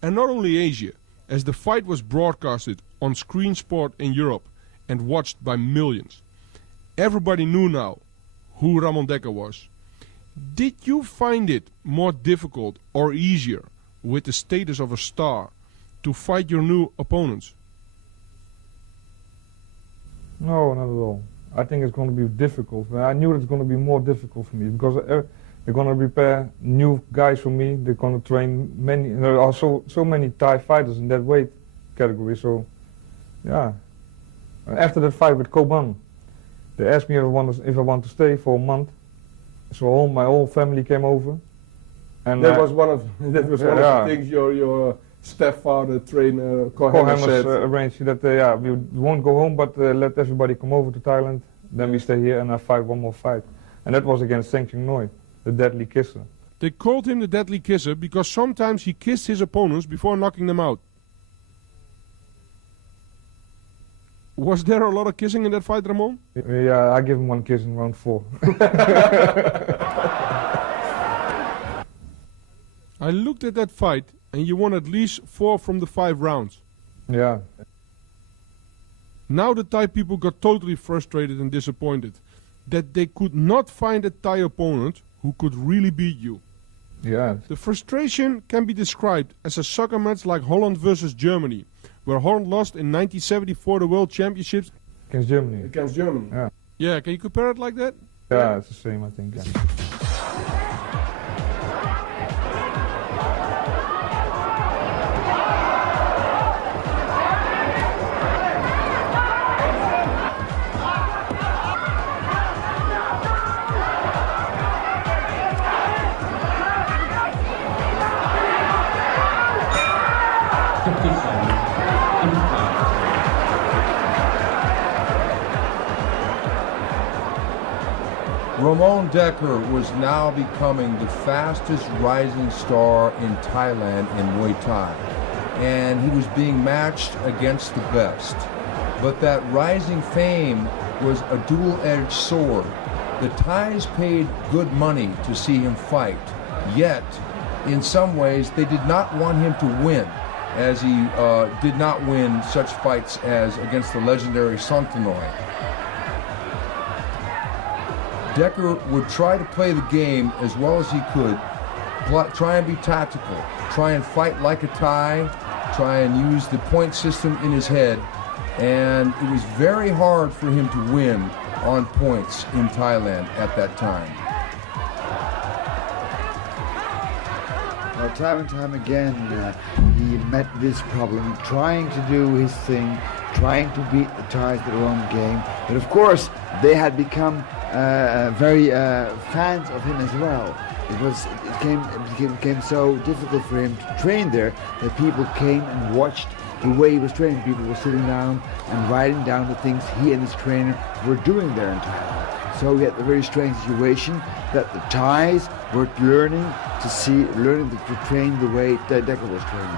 And not only Asia, as the fight was broadcasted on Screen Sport in Europe and watched by millions. Everybody knew now who Ramon Dekkers was. Did you find it more difficult or easier with the status of a star to fight your new opponents? No, not at all. I think it's going to be difficult. I knew it's going to be more difficult for me because they're going to prepare new guys for me. They're going to train many. There are so many Thai fighters in that weight category. So, yeah. After that fight with Koban, they asked me if I want to stay for a month. So my whole family came over. And that was one of the things your stepfather trainer Kohan said. Arranged that we won't go home, but let everybody come over to Thailand. Then we stay here and I fight one more fight, and that was against Sakmongon, the deadly kisser. They called him the deadly kisser because sometimes he kissed his opponents before knocking them out. Was there a lot of kissing in that fight, Ramon? Yeah, I give him one kiss in round 4. I looked at that fight and you won at least 4 from the 5 rounds. Yeah. Now the Thai people got totally frustrated and disappointed that they could not find a Thai opponent who could really beat you. Yeah. The frustration can be described as a soccer match like Holland versus Germany, where Holland lost in 1974 the World Championships. Against Germany. Against Germany. Yeah. Yeah, can you compare it like that? Yeah, it's the same, I think. Yeah. Ramon Dekkers was now becoming the fastest rising star in Thailand in Muay Thai, and he was being matched against the best. But that rising fame was a dual-edged sword. The Thais paid good money to see him fight, yet in some ways they did not want him to win, as he did not win such fights as against the legendary Sakmongon. Dekkers would try to play the game as well as he could, try and be tactical, try and fight like a Thai, try and use the point system in his head, and it was very hard for him to win on points in Thailand at that time. Well, time and time again, he met this problem, trying to do his thing, trying to beat the Thais with their own game. But of course, they had become very fans of him as well. It became so difficult for him to train there that people came and watched the way he was training. People were sitting down and writing down the things he and his trainer were doing there in Thailand. So we had a very strange situation that the Thais were learning to train the way that Dekkers was training.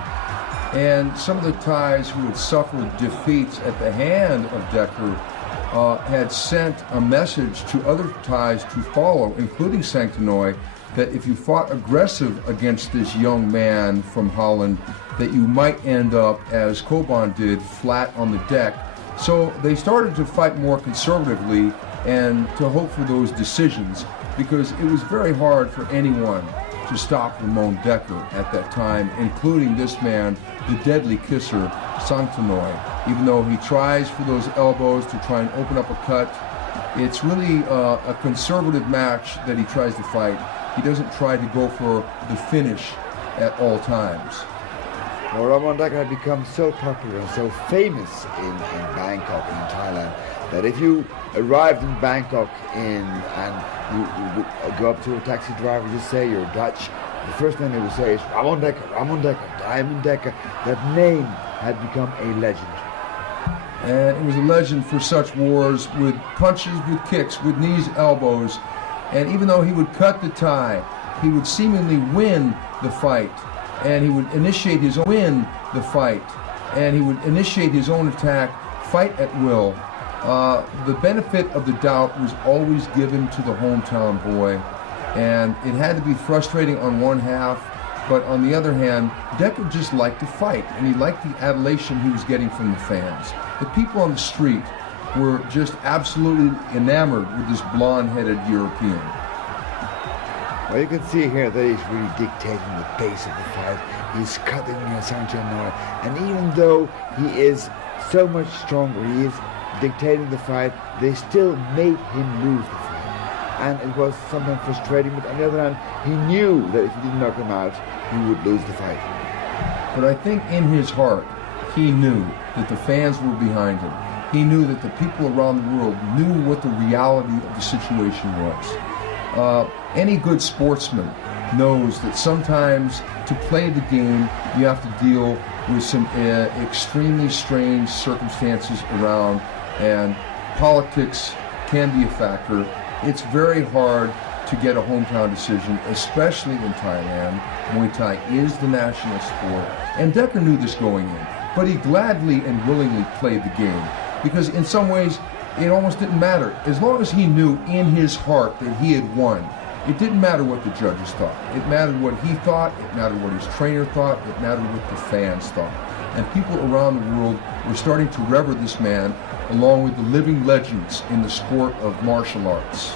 And some of the Thais who had suffered defeats at the hand of Dekkers had sent a message to other Thais to follow, including Sakmongon, that if you fought aggressive against this young man from Holland, that you might end up, as Koban did, flat on the deck. So they started to fight more conservatively and to hope for those decisions, because it was very hard for anyone to stop Ramon Dekkers at that time, including this man, the deadly kisser, Sakmongon. Even though he tries for those elbows to try and open up a cut, it's really a conservative match that he tries to fight. He doesn't try to go for the finish at all times. Well, Ramon Dekkers had become so popular and so famous in Bangkok, in Thailand, that if you arrived in Bangkok and you would go up to a taxi driver, just say you're Dutch, the first name he would say is Ramon Dekkers, Diamond Dekker. That name had become a legend. And it was a legend for such wars with punches, with kicks, with knees, elbows. And even though he would cut the tie, he would seemingly win the fight. And he would initiate his own attack, fight at will. The benefit of the doubt was always given to the hometown boy. And it had to be frustrating on one half, but on the other hand, Dekker just liked to fight, and he liked the adulation he was getting from the fans. The people on the street were just absolutely enamored with this blonde-headed European. Well, you can see here that he's really dictating the pace of the fight. He's cutting Sakmongon, and even though he is so much stronger, he is dictating the fight, they still made him lose the fight. And it was sometimes frustrating, but on the other hand, he knew that if he didn't knock him out, he would lose the fight. But I think in his heart, he knew that the fans were behind him. He knew that the people around the world knew what the reality of the situation was. Any good sportsman knows that sometimes to play the game, you have to deal with some extremely strange circumstances around, and politics can be a factor. It's very hard to get a hometown decision, especially in Thailand. Muay Thai is the national sport, and Dekker knew this going in, but he gladly and willingly played the game, because in some ways it almost didn't matter. As long as he knew in his heart that he had won, it didn't matter what the judges thought. It mattered what he thought, it mattered what his trainer thought, it mattered what the fans thought. And people around the world were starting to revere this man along with the living legends in the sport of martial arts.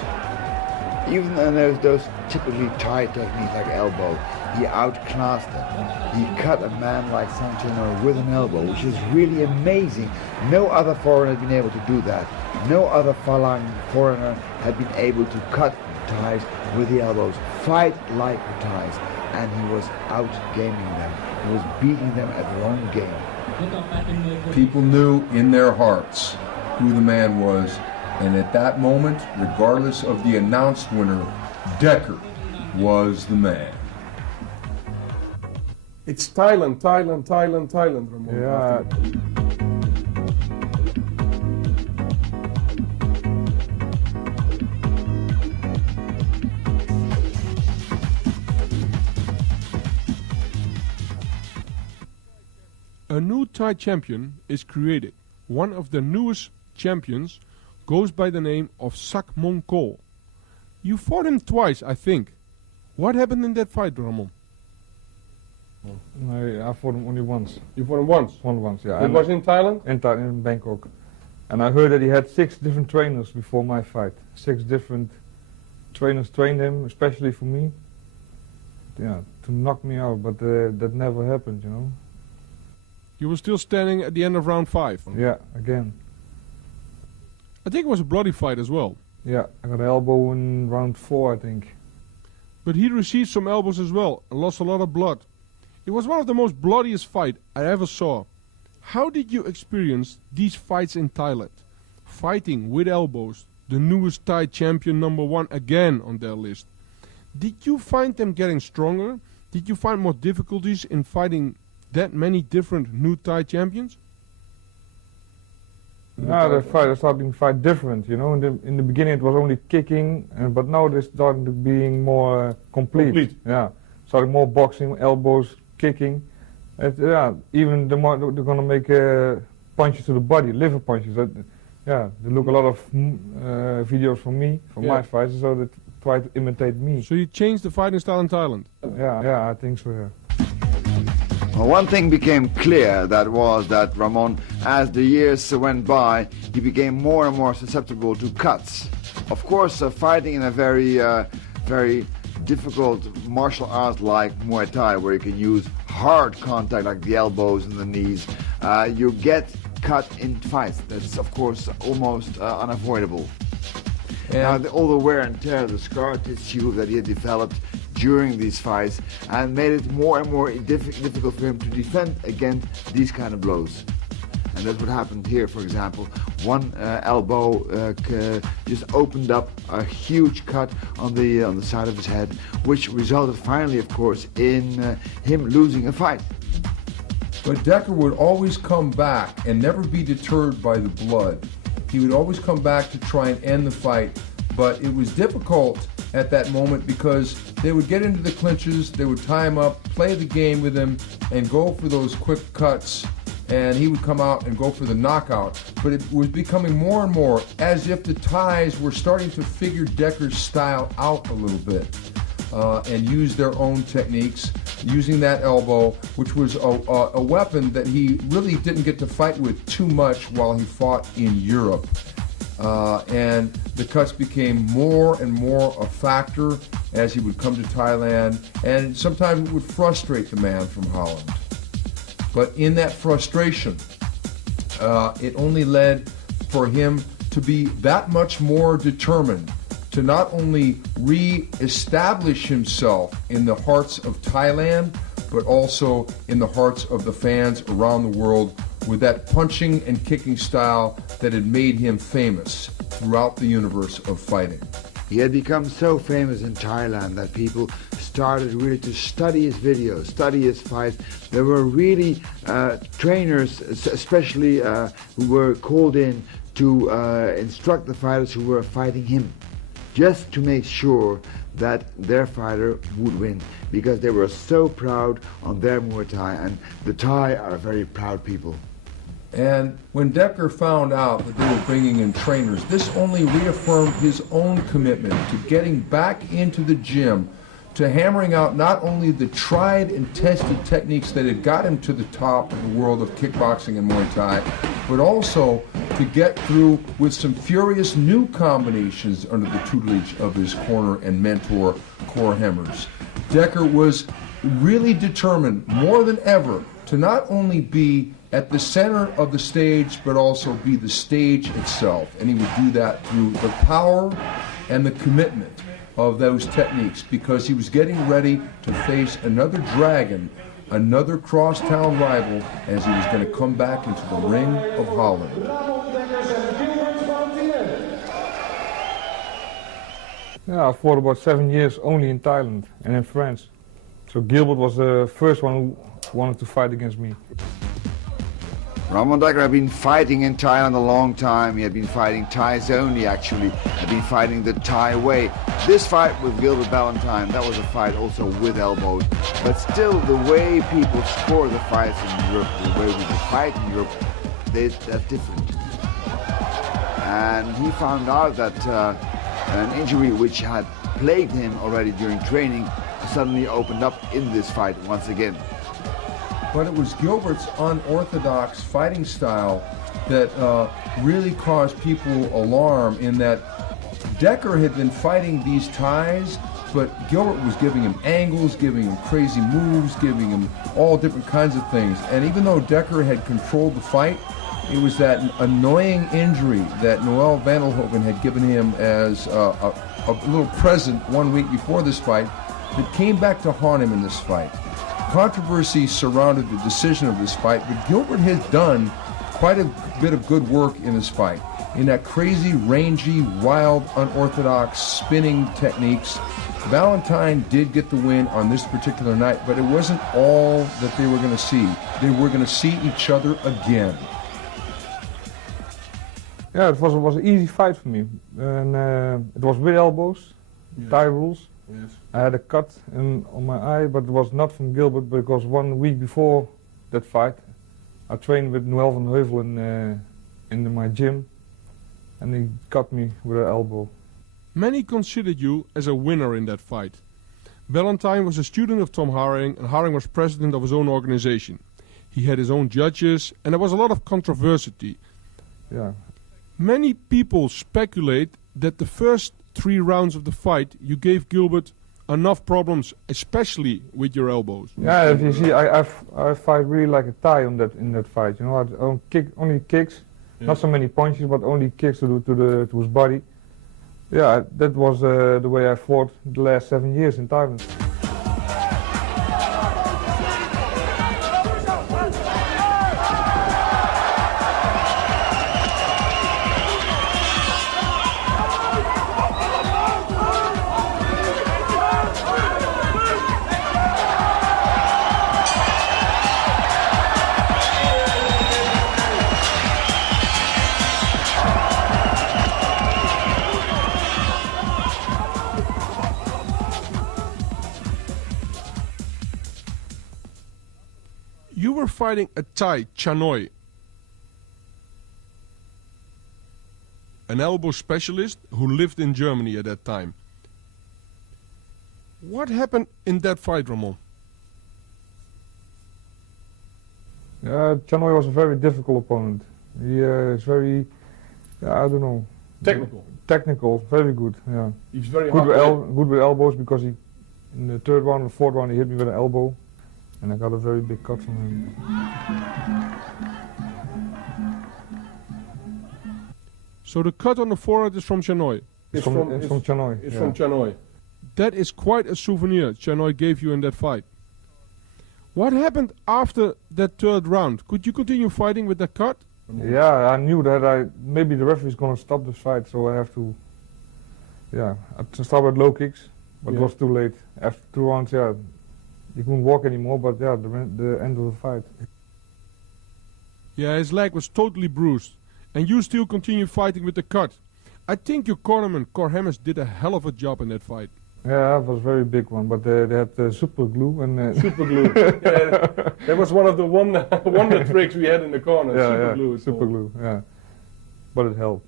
Even in those typically Thai techniques like elbow, he outclassed them. He cut a man like Sakmongon with an elbow, which is really amazing. No other foreigner had been able to do that. No other foreigner had been able to cut Thais with the elbows, fight like the Thais, and he was outgaming them. He was beating them at their own game. People knew in their hearts who the man was, and at that moment, regardless of the announced winner, Dekker was the man. It's Thailand, Ramon. Yeah. A new Thai champion is created. One of the newest champions goes by the name of Sakmongon. You fought him twice, I think. What happened in that fight, Ramon? No, I fought him only once. You fought him once? Once, yeah. It was in Thailand? In Bangkok. And I heard that he had 6 different trainers before my fight. 6 different trainers trained him, especially for me. Yeah, to knock me out, but that never happened, you know. You were still standing at the end of round 5. Yeah, again. I think it was a bloody fight as well. Yeah, I got an elbow in round 4, I think. But he received some elbows as well and lost a lot of blood. It was one of the most bloodiest fights I ever saw. How did you experience these fights in Thailand? Fighting with elbows, the newest Thai champion #1 again on their list. Did you find them getting stronger? Did you find more difficulties in fighting that many different new Thai champions? Yeah, the fight is starting to fight different, you know. In the beginning it was only kicking, but now they're starting to being more complete. Yeah, starting more boxing, elbows, kicking. Yeah, even they're gonna make punches to the body, liver punches. Yeah, they look a lot of videos from me, from my fights, so they try to imitate me. So you changed the fighting style in Thailand? Yeah, I think so, yeah. Well, one thing became clear, that was that Ramon, as the years went by, he became more and more susceptible to cuts. Of course, fighting in a very difficult martial art like Muay Thai, where you can use hard contact like the elbows and the knees, you get cut in fights. That's of course almost unavoidable. Now, all the wear and tear, the scar tissue that he had developed during these fights, and made it more and more difficult for him to defend against these kind of blows. And that's what happened here, for example. One elbow just opened up a huge cut on the side of his head, which resulted finally, of course, in him losing a fight. But Dekker would always come back and never be deterred by the blood. He would always come back to try and end the fight, but it was difficult at that moment because they would get into the clinches, they would tie him up, play the game with him, and go for those quick cuts, and he would come out and go for the knockout. But it was becoming more and more as if the Thais were starting to figure Dekker's style out a little bit and use their own techniques, using that elbow, which was a weapon that he really didn't get to fight with too much while he fought in Europe. And the cuts became more and more a factor as he would come to Thailand, and sometimes it would frustrate the man from Holland. But in that frustration, it only led for him to be that much more determined to not only re-establish himself in the hearts of Thailand, but also in the hearts of the fans around the world with that punching and kicking style that had made him famous throughout the universe of fighting. He had become so famous in Thailand that people started really to study his videos, study his fights. There were really trainers, especially who were called in to instruct the fighters who were fighting him, just to make sure that their fighter would win, because they were so proud on their Muay Thai, and the Thai are very proud people. And when Dekker found out that they were bringing in trainers, this only reaffirmed his own commitment to getting back into the gym, to hammering out not only the tried and tested techniques that had got him to the top of the world of kickboxing and Muay Thai, but also to get through with some furious new combinations under the tutelage of his corner and mentor, Cor Hemmers. Dekker was really determined more than ever to not only be at the center of the stage, but also be the stage itself. And he would do that through the power and the commitment of those techniques, because he was getting ready to face another dragon, another crosstown rival, as he was going to come back into the ring of Holland. Yeah, I fought about 7 years only in Thailand and in France. So Gilbert was the first one who wanted to fight against me. Ramon Dekkers had been fighting in Thailand a long time. He had been fighting Thais only, actually. Had been fighting the Thai way. This fight with Gilbert Ballantyne, that was a fight also with elbows. But still, the way people score the fights in Europe, the way we fight in Europe, that's different. And he found out that an injury which had plagued him already during training suddenly opened up in this fight once again. But it was Gilbert's unorthodox fighting style that really caused people alarm, in that Dekker had been fighting these Thais, but Gilbert was giving him angles, giving him crazy moves, giving him all different kinds of things. And even though Dekker had controlled the fight, it was that annoying injury that Noel Vandelhoven had given him as a little present 1 week before this fight that came back to haunt him in this fight. Controversy surrounded the decision of this fight, but Gilbert has done quite a bit of good work in this fight. In that crazy, rangy, wild, unorthodox spinning techniques, Ballantyne did get the win on this particular night, but it wasn't all that they were going to see. They were going to see each other again. Yeah, it was an easy fight for me, and it was with elbows, yes. Thai rules. Yes. I had a cut on my eye, but it was not from Gilbert, because 1 week before that fight, I trained with Noel van Heuvel in my gym, and he cut me with an elbow. Many considered you as a winner in that fight. Ballantyne was a student of Tom Haring, and Haring was president of his own organization. He had his own judges, and there was a lot of controversy. Yeah. Many people speculate that the first 3 rounds of the fight you gave Gilbert enough problems, especially with your elbows. Yeah, if you see, I fight really like a Thai in that fight. You know, I only kicks, yeah. Not so many punches, but only kicks to his body. Yeah, that was the way I fought the last 7 years in Thailand. You were fighting a Thai, Chanoi, an elbow specialist who lived in Germany at that time. What happened in that fight, Ramon? Chanoi was a very difficult opponent. He is very, I don't know. Technical, very good. Yeah. He's very good with elbows, because he, in the third round or fourth round, he hit me with an elbow, and I got a very big cut from him. So the cut on the forehead is from Chanoi? It's from Chanoi. It's from Chanoi. That is quite a souvenir Chanoi gave you in that fight. What happened after that third round? Could you continue fighting with that cut? Yeah, I knew that maybe the referee is going to stop this fight, so I have to, I start with low kicks, but it was too late. After 2 rounds, you couldn't walk anymore, but the end of the fight. Yeah, his leg was totally bruised, and you still continue fighting with the cut. I think your cornerman, Cor Hemmers, did a hell of a job in that fight. Yeah, it was a very big one, but they had super glue and super glue. Yeah, that was one of the wonder tricks we had in the corner. Super glue. Yeah, but it helped.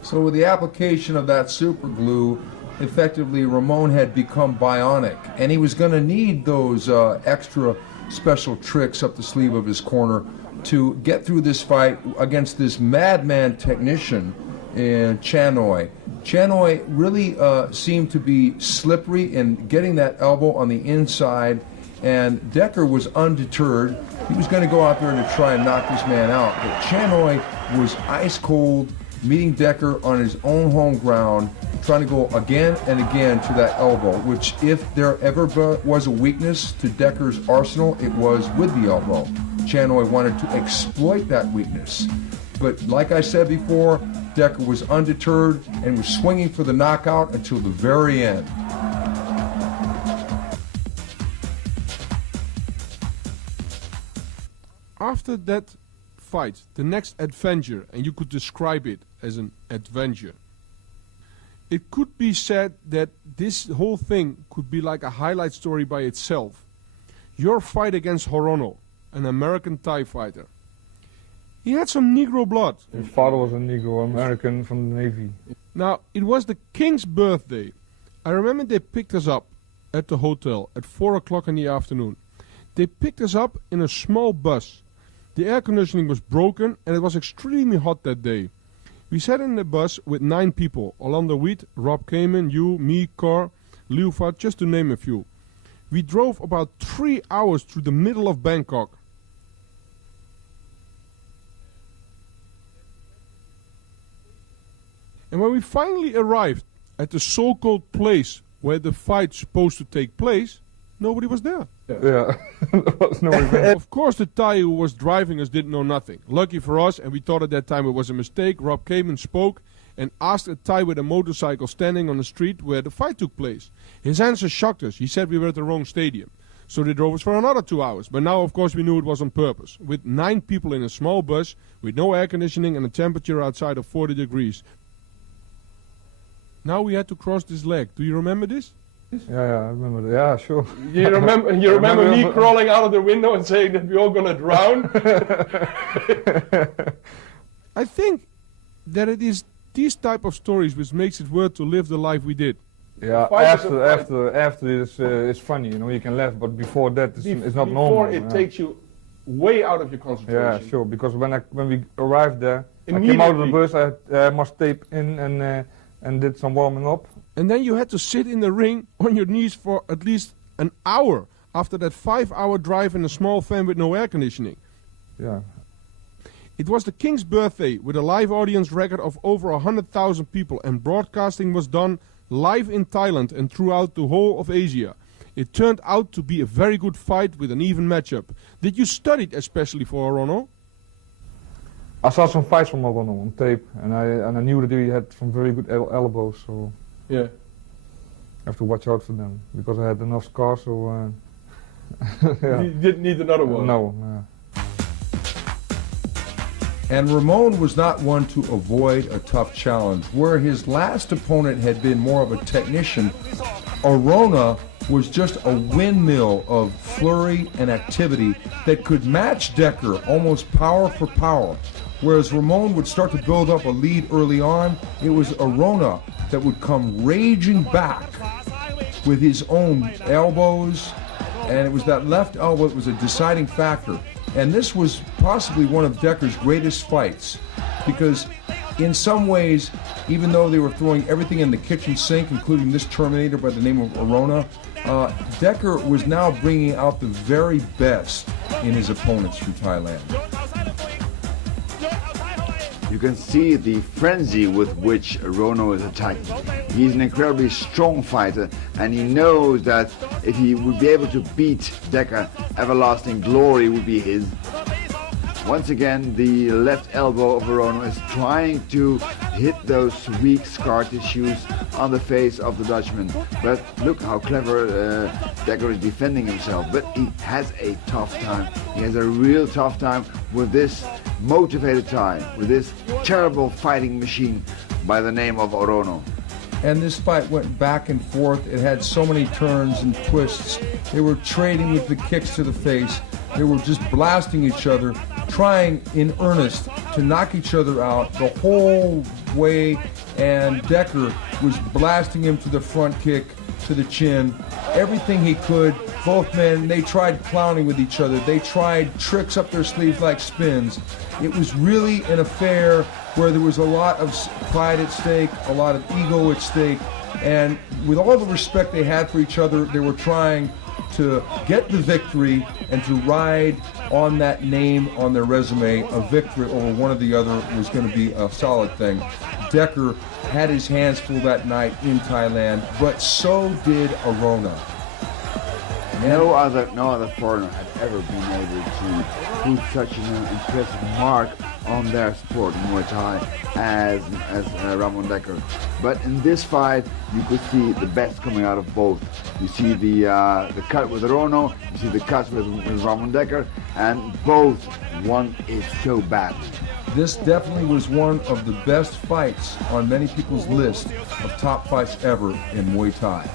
So with the application of that super glue, effectively Ramon had become bionic, and he was going to need those extra special tricks up the sleeve of his corner to get through this fight against this madman technician in Chanoi. Chanoi really seemed to be slippery in getting that elbow on the inside, and Dekker was undeterred. He was going to go out there to try and knock this man out, but Chanoi was ice cold, meeting Dekker on his own home ground, trying to go again and again to that elbow, which if there ever was a weakness to Dekker's arsenal, it was with the elbow. Chanoi wanted to exploit that weakness. But like I said before, Dekker was undeterred and was swinging for the knockout until the very end. After that fight, the next adventure, and you could describe it as an adventure, it could be said that this whole thing could be like a highlight story by itself. Your fight against Orono, an American Thai fighter. He had some Negro blood. His father was a Negro, American from the Navy. Now, it was the king's birthday. I remember they picked us up at the hotel at 4 o'clock in the afternoon. They picked us up in a small bus. The air conditioning was broken and it was extremely hot that day. We sat in the bus with 9 people. Orlando Wheat, Rob Kamen, you, me, Cor, Liufat, just to name a few. We drove about 3 hours through the middle of Bangkok. And when we finally arrived at the so-called place where the fight's supposed to take place, nobody was there. Yeah, there was no event. Of course, the Thai who was driving us didn't know nothing. Lucky for us, and we thought at that time it was a mistake, Rob Kamen spoke and asked a Thai with a motorcycle standing on the street where the fight took place. His answer shocked us. He said we were at the wrong stadium. So they drove us for another 2 hours. But now, of course, we knew it was on purpose. With 9 people in a small bus, with no air conditioning and a temperature outside of 40 degrees. Now we had to cross this lake. Do you remember this? Yeah, I remember that. Yeah, sure. You remember me crawling out of the window and saying that we're all going to drown? I think that it is these type of stories which makes it worth to live the life we did. Yeah, after this, it's funny, you know, you can laugh, but before that, it's not normal. Before it takes you way out of your concentration. Yeah, sure, because when we arrived there, I came out of the bus, I had must tape in and did some warming up. And then you had to sit in the ring on your knees for at least an hour after that 5-hour drive in a small van with no air conditioning. Yeah. It was the king's birthday with a live audience record of over 100,000 people, and broadcasting was done live in Thailand and throughout the whole of Asia. It turned out to be a very good fight with an even matchup. Did you study it especially for Orono? I saw some fights from Orono on tape, and I knew that he had some very good elbows, so yeah, I have to watch out for them because I had enough scars. So yeah. You didn't need another one. No. And Ramon was not one to avoid a tough challenge. Where his last opponent had been more of a technician, Orono was just a windmill of flurry and activity that could match Dekker almost power for power. Whereas Ramon would start to build up a lead early on, it was Orono that would come raging back with his own elbows, and it was that left elbow that was a deciding factor. And this was possibly one of Dekker's greatest fights, because in some ways, even though they were throwing everything in the kitchen sink, including this Terminator by the name of Orono, Dekker was now bringing out the very best in his opponents from Thailand. You can see the frenzy with which Orono is attacking. He's an incredibly strong fighter, and he knows that if he would be able to beat Dekker, everlasting glory would be his. Once again, the left elbow of Orono is trying to hit those weak scar tissues on the face of the Dutchman. But look how clever Dekker is defending himself. But he has a tough time. He has a real tough time with this motivated Thai, with this terrible fighting machine by the name of Orono. And this fight went back and forth. It had so many turns and twists. They were trading with the kicks to the face. They were just blasting each other, trying in earnest to knock each other out the whole way. And Dekker was blasting him to the front kick, to the chin, everything he could. Both men, they tried clowning with each other. They tried tricks up their sleeves like spins. It was really an affair where there was a lot of pride at stake, a lot of ego at stake, and with all the respect they had for each other, they were trying to get the victory and to ride on that name on their resume. A victory over one or the other was going to be a solid thing. Dekker had his hands full that night in Thailand, but so did Orono. No other foreigner had ever been able to put such an impressive mark on their sport, Muay Thai, as Ramon Dekkers. But in this fight, you could see the best coming out of both. You see the cut with Orono, you see the cuts with Ramon Dekkers, and both won it so bad. This definitely was one of the best fights on many people's list of top fights ever in Muay Thai.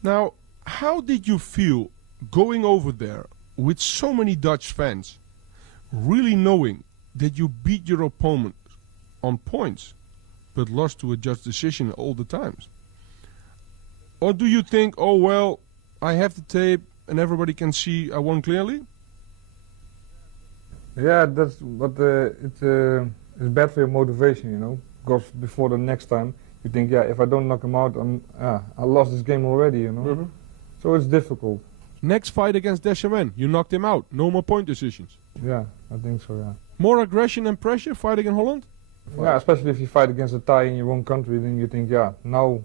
Now, how did you feel going over there with so many Dutch fans, really knowing that you beat your opponent on points, but lost to a judge decision all the times? Or do you think, oh well, I have the tape and everybody can see I won clearly? Yeah, that's but it's bad for your motivation, you know, because before the next time you think, yeah, if I don't knock him out, I lost this game already, you know. Mm-hmm. So it's difficult. Next fight against Deschamps, you knocked him out. No more point decisions. Yeah, I think so, yeah. More aggression and pressure fighting in Holland? Yeah, especially if you fight against a Thai in your own country, then you think, yeah, now,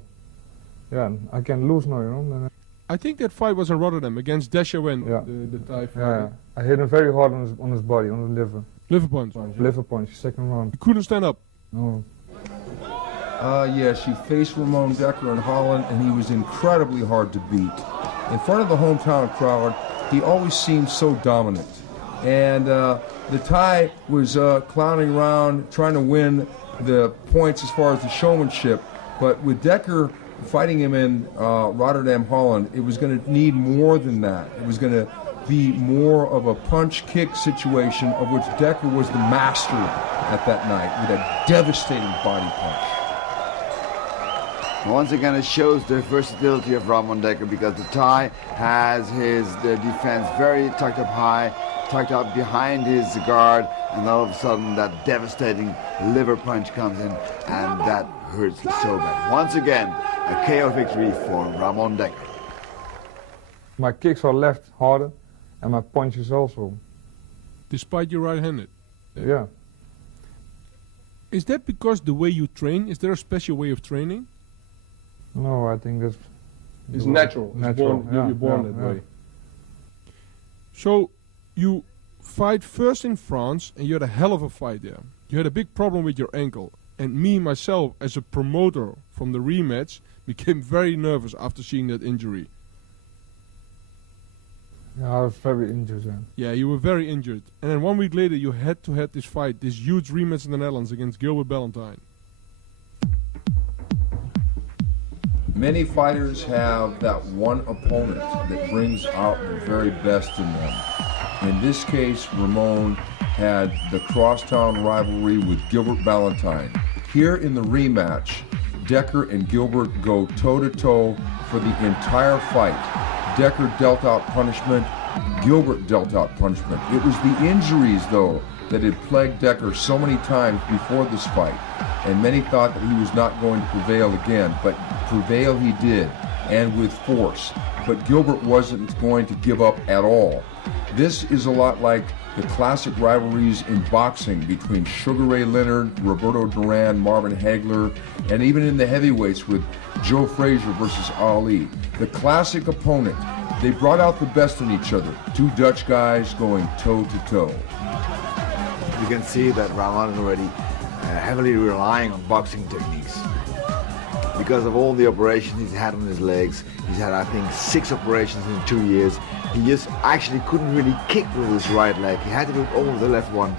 yeah, I can lose now, you know. I think that fight was in Rotterdam against Deschamps, Yeah. the Thai fighter. Yeah, I hit him very hard on his body, on the liver. Liver punch. Liver punch, second round. You couldn't stand up. No. Yes, you faced Ramon Dekkers in Holland, and he was incredibly hard to beat. In front of the hometown crowd, he always seemed so dominant. And the Thai was clowning around, trying to win the points as far as the showmanship. But with Dekker fighting him in Rotterdam, Holland, it was going to need more than that. It was going to be more of a punch-kick situation, of which Dekker was the master at that night, with a devastating body punch. Once again, it shows the versatility of Ramon Dekkers, because the Thai has his defense very tucked up high, tucked up behind his guard, and all of a sudden that devastating liver punch comes in, and that hurts so bad. Once again, a KO victory for Ramon Dekkers. My kicks are left harder, and my punches also. Despite you're right-handed. Yeah. Is that because the way you train? Is there a special way of training? No, I think that's... It's natural. Natural, You're born yeah, that way. So, you fight first in France, and you had a hell of a fight there. You had a big problem with your ankle. And me, myself, as a promoter from the rematch, became very nervous after seeing that injury. Yeah, I was very injured then. Yeah, you were very injured. And then 1 week later, you had to have this fight, this huge rematch in the Netherlands against Gilbert Ballantyne. Many fighters have that one opponent that brings out the very best in them. In this case, Ramon had the crosstown rivalry with Gilbert Valentine. Here in the rematch, Dekker and Gilbert go toe-to-toe for the entire fight. Dekker dealt out punishment, Gilbert dealt out punishment. It was the injuries, though, that had plagued Dekker so many times before this fight, and many thought that he was not going to prevail again, but prevail he did, and with force. But Gilbert wasn't going to give up at all. This is a lot like the classic rivalries in boxing between Sugar Ray Leonard, Roberto Duran, Marvin Hagler, and even in the heavyweights with Joe Frazier versus Ali. The classic opponent. They brought out the best in each other. Two Dutch guys going toe-to-toe. You can see that Ramon is already heavily relying on boxing techniques. Because of all the operations he's had on his legs, he's had, I think, 6 operations in 2 years. He just actually couldn't really kick with his right leg. He had to do it all with the left one,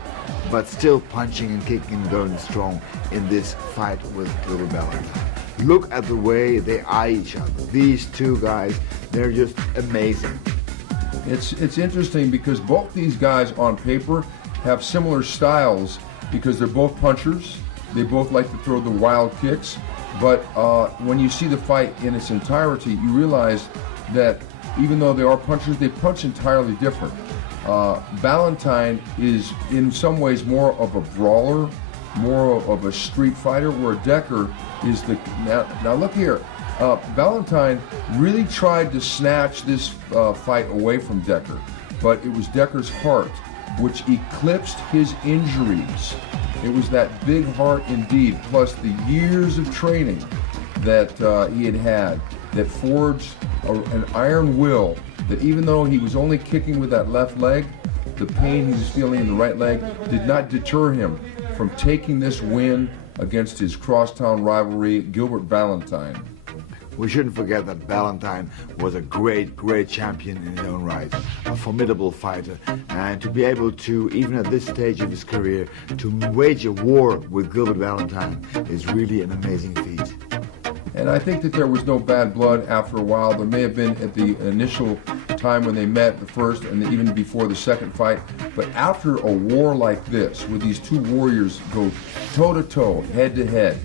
but still punching and kicking and going strong in this fight with Gilbert Valentine. Look at the way they eye each other. These two guys, they're just amazing. It's interesting because both these guys on paper have similar styles because they're both punchers. They both like to throw the wild kicks. But when you see the fight in its entirety, you realize that even though they are punchers, they punch entirely different. Valentine is in some ways more of a brawler, more of a street fighter, where Dekker is the... Now look here. Valentine really tried to snatch this fight away from Dekker, but it was Dekker's heart which eclipsed his injuries. It was that big heart indeed, plus the years of training that he had that forged an iron will that even though he was only kicking with that left leg, the pain he was feeling in the right leg did not deter him from taking this win against his crosstown rivalry, Gilbert Valentine. We shouldn't forget that Valentine was a great, great champion in his own right, a formidable fighter, and to be able to, even at this stage of his career, to wage a war with Gilbert Valentine is really an amazing feat. And I think that there was no bad blood after a while. There may have been at the initial time when they met, the first, and even before the second fight. But after a war like this, where these two warriors go toe-to-toe, head-to-head,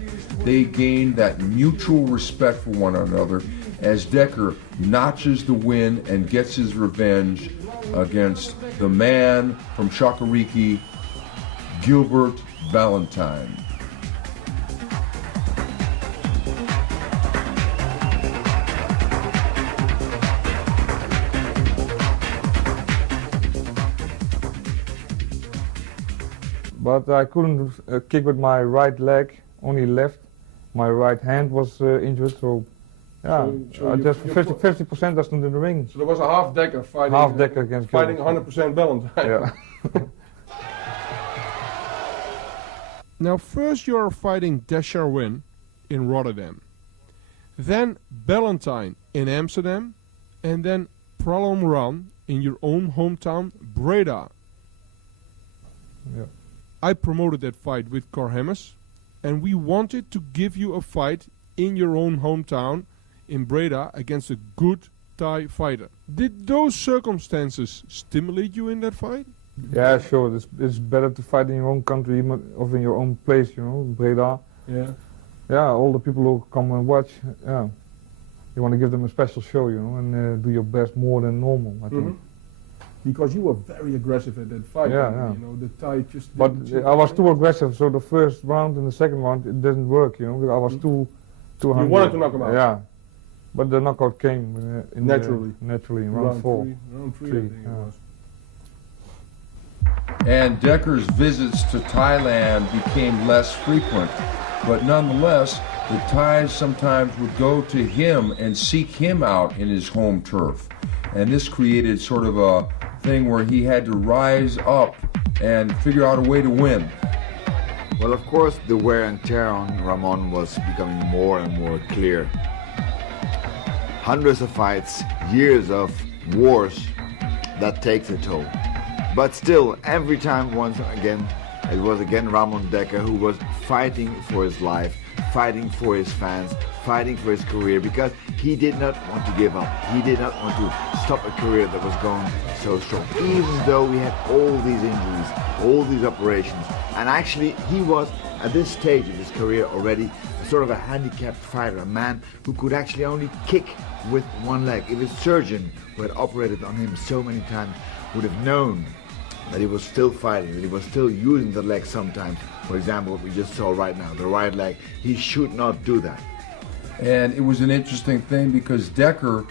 they gain that mutual respect for one another as Dekker notches the win and gets his revenge against the man from Chakariki, Gilbert Valentine. But I couldn't kick with my right leg, only left. My right hand was injured, so yeah, So just 50% that's in the ring. So there was a half Dekker fighting. Half Dekker against fighting Gilbert. 100% Valentine. Yeah. Now first you are fighting Dekkers in Rotterdam, then Valentine in Amsterdam, and then Pralom Run in your own hometown, Breda. Yeah. I promoted that fight with Cor Hemmers, and we wanted to give you a fight in your own hometown in Breda against a good Thai fighter. Did those circumstances stimulate you in that fight? Yeah, sure. It's better to fight in your own country or in your own place, you know, Breda. Yeah. Yeah, all the people who come and watch, yeah. You want to give them a special show, you know, and do your best more than normal, I think. Because you were very aggressive at that fight. Yeah, and, yeah. You know, the Thai just. But didn't- I was too aggressive, so the first round and the second round, it didn't work, you know, because I was too hungry. You wanted to knock him out. Yeah. But the knockout came in Naturally. in round 4. Round three, I Three, think it yeah. was. And Dekker's visits to Thailand became less frequent, but nonetheless, the Thais sometimes would go to him and seek him out in his home turf. And this created sort of a thing where he had to rise up and figure out a way to win. Well, of course, the wear and tear on Ramon was becoming more and more clear. Hundreds of fights, years of wars, that takes a toll. But still, every time, once again, it was again Ramon Dekkers who was fighting for his life, fighting for his fans, fighting for his career, because he did not want to give up. He did not want to stop a career that was going so strong, even though he had all these injuries, all these operations. And actually, he was, at this stage of his career already, sort of a handicapped fighter, a man who could actually only kick with one leg. If his surgeon, who had operated on him so many times, would have known that he was still fighting, that he was still using the leg sometimes, for example, what we just saw right now, the right leg, he should not do that. And it was an interesting thing because Dekker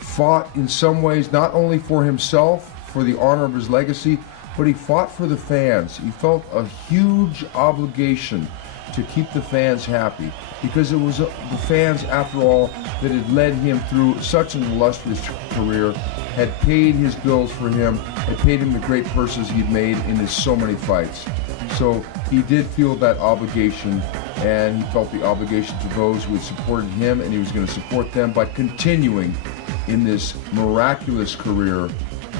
fought in some ways not only for himself, for the honor of his legacy, but he fought for the fans. He felt a huge obligation to keep the fans happy, because it was the fans, after all, that had led him through such an illustrious career, had paid his bills for him, had paid him the great purses he'd made in his so many fights. So he did feel that obligation, and he felt the obligation to those who had supported him, and he was going to support them by continuing in this miraculous career